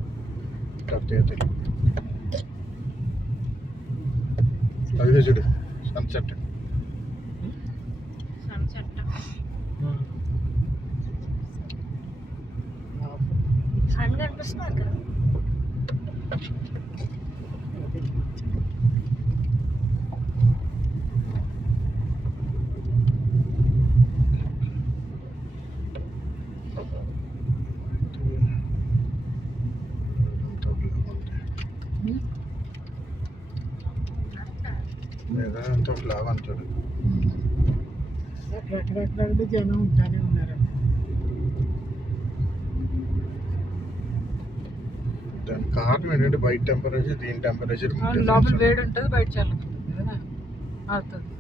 అది చూడు సన్సెట్. సన్సెట్ సన్ కనిపిస్తున్నారు కదా. ఎంతో ఫ్లాగ్ అంటాడు. ఎక్కడెక్కడ జనం ఉంటానే ఉన్నారు. దాని కారణం ఏంటంటే బయట టెంపరేచర్, దీని టెంపరేచర్ లోపల వేడి ఉంటుంది, బయట చల్లుతుంది కదా, అవుతుంది.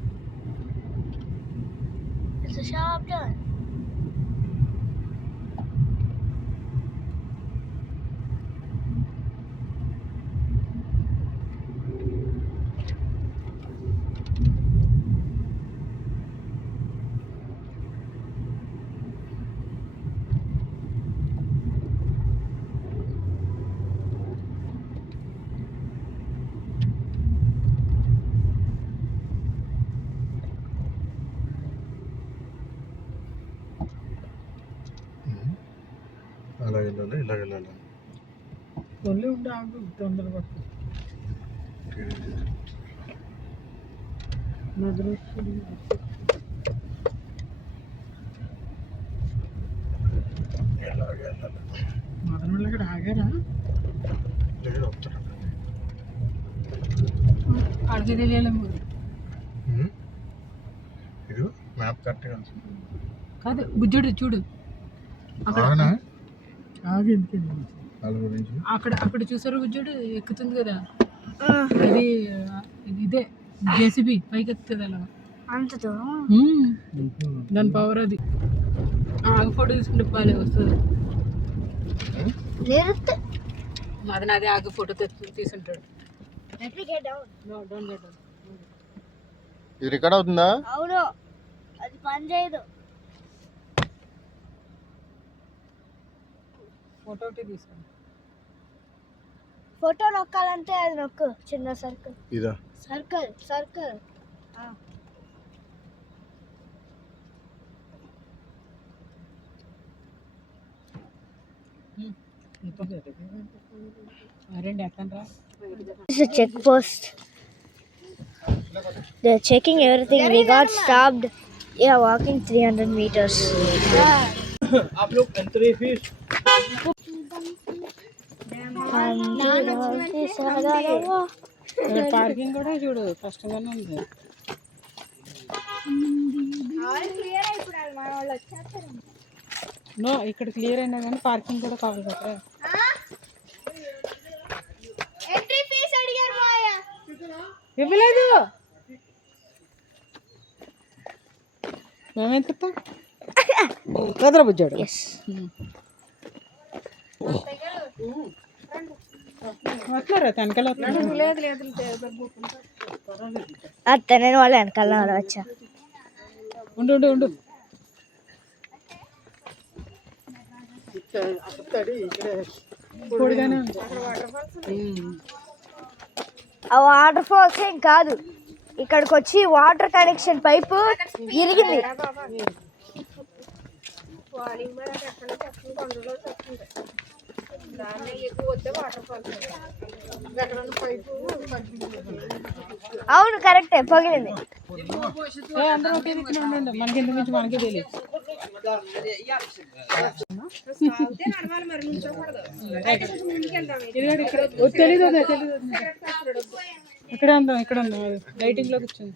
It's a sharp turn. అలా వెళ్ళాలి, ఇలా వెళ్ళాలి. తొలి ఉండి ఆగు, తొందర పట్టు. మొదలు వెళ్ళి అక్కడ ఆగారా? అడిగి తెలియాలేమో. ఇది మ్యాప్ కరెక్ట్గా కాదు, బుజ్జుడు చూడు అక్కడ ఆగి ఎందుకు అక్కడ అక్కడ చూసారు బుజ్జుడు ఎక్కుతుంది కదా, ఇది ఇదే జేసీబీ పైకి ఎక్కుతుంది అలా. అంత దూరం దాని పవర్ అది. ఆగు, ఫోటో తీసుకుంటే బాగా వస్తుంది. నిరుత్ అది నాది ఆగు ఫోటో తీసుంటాడు. ఇది రికార్డ్ అవుతుందా? అవును, అది పని చేయదు. ఫోటో ఒకటి తీసుకోండి. ఫోటో నొక్కాలంటే అది నొక్కు, చిన్న సర్కిల్. ఇదా సర్కిల్ సర్కిల్. రెండు ఎక్కండి. This is a check post. They're checking everything. We got stopped. Yeah, walking 300 meters. आप लोग एंट्री फीस పార్కింగ్ కూడా చూడు కష్టంగానే ఉంది. నో ఇక్కడ క్లియర్ అయినా కానీ పార్కింగ్ కూడా కావాలి కదా. ఇవ్వలేదు మేమెంత కదరా బుజ్జాడు. Yes. వస్తున్నారా తనకల్ నేను వాళ్ళ వెనకాల వచ్చా. ఉండు ఉండు ఉండు. పొడిగానే ఉంది. ఆ వాటర్ ఫాల్స్ ఏం కాదు, ఇక్కడికి వచ్చి వాటర్ కనెక్షన్ పైపు ఇరిగింది. అవును కరెక్టే, పగిలింది. అందరూ ఒకే దిక్కున ఉండండి, మనకి ఇంటి నుంచి మనకే తెలియదు. తెలీదు ఇక్కడే ఉందాం, ఇక్కడ ఉందాం. లైటింగ్ లో కూర్చుంది.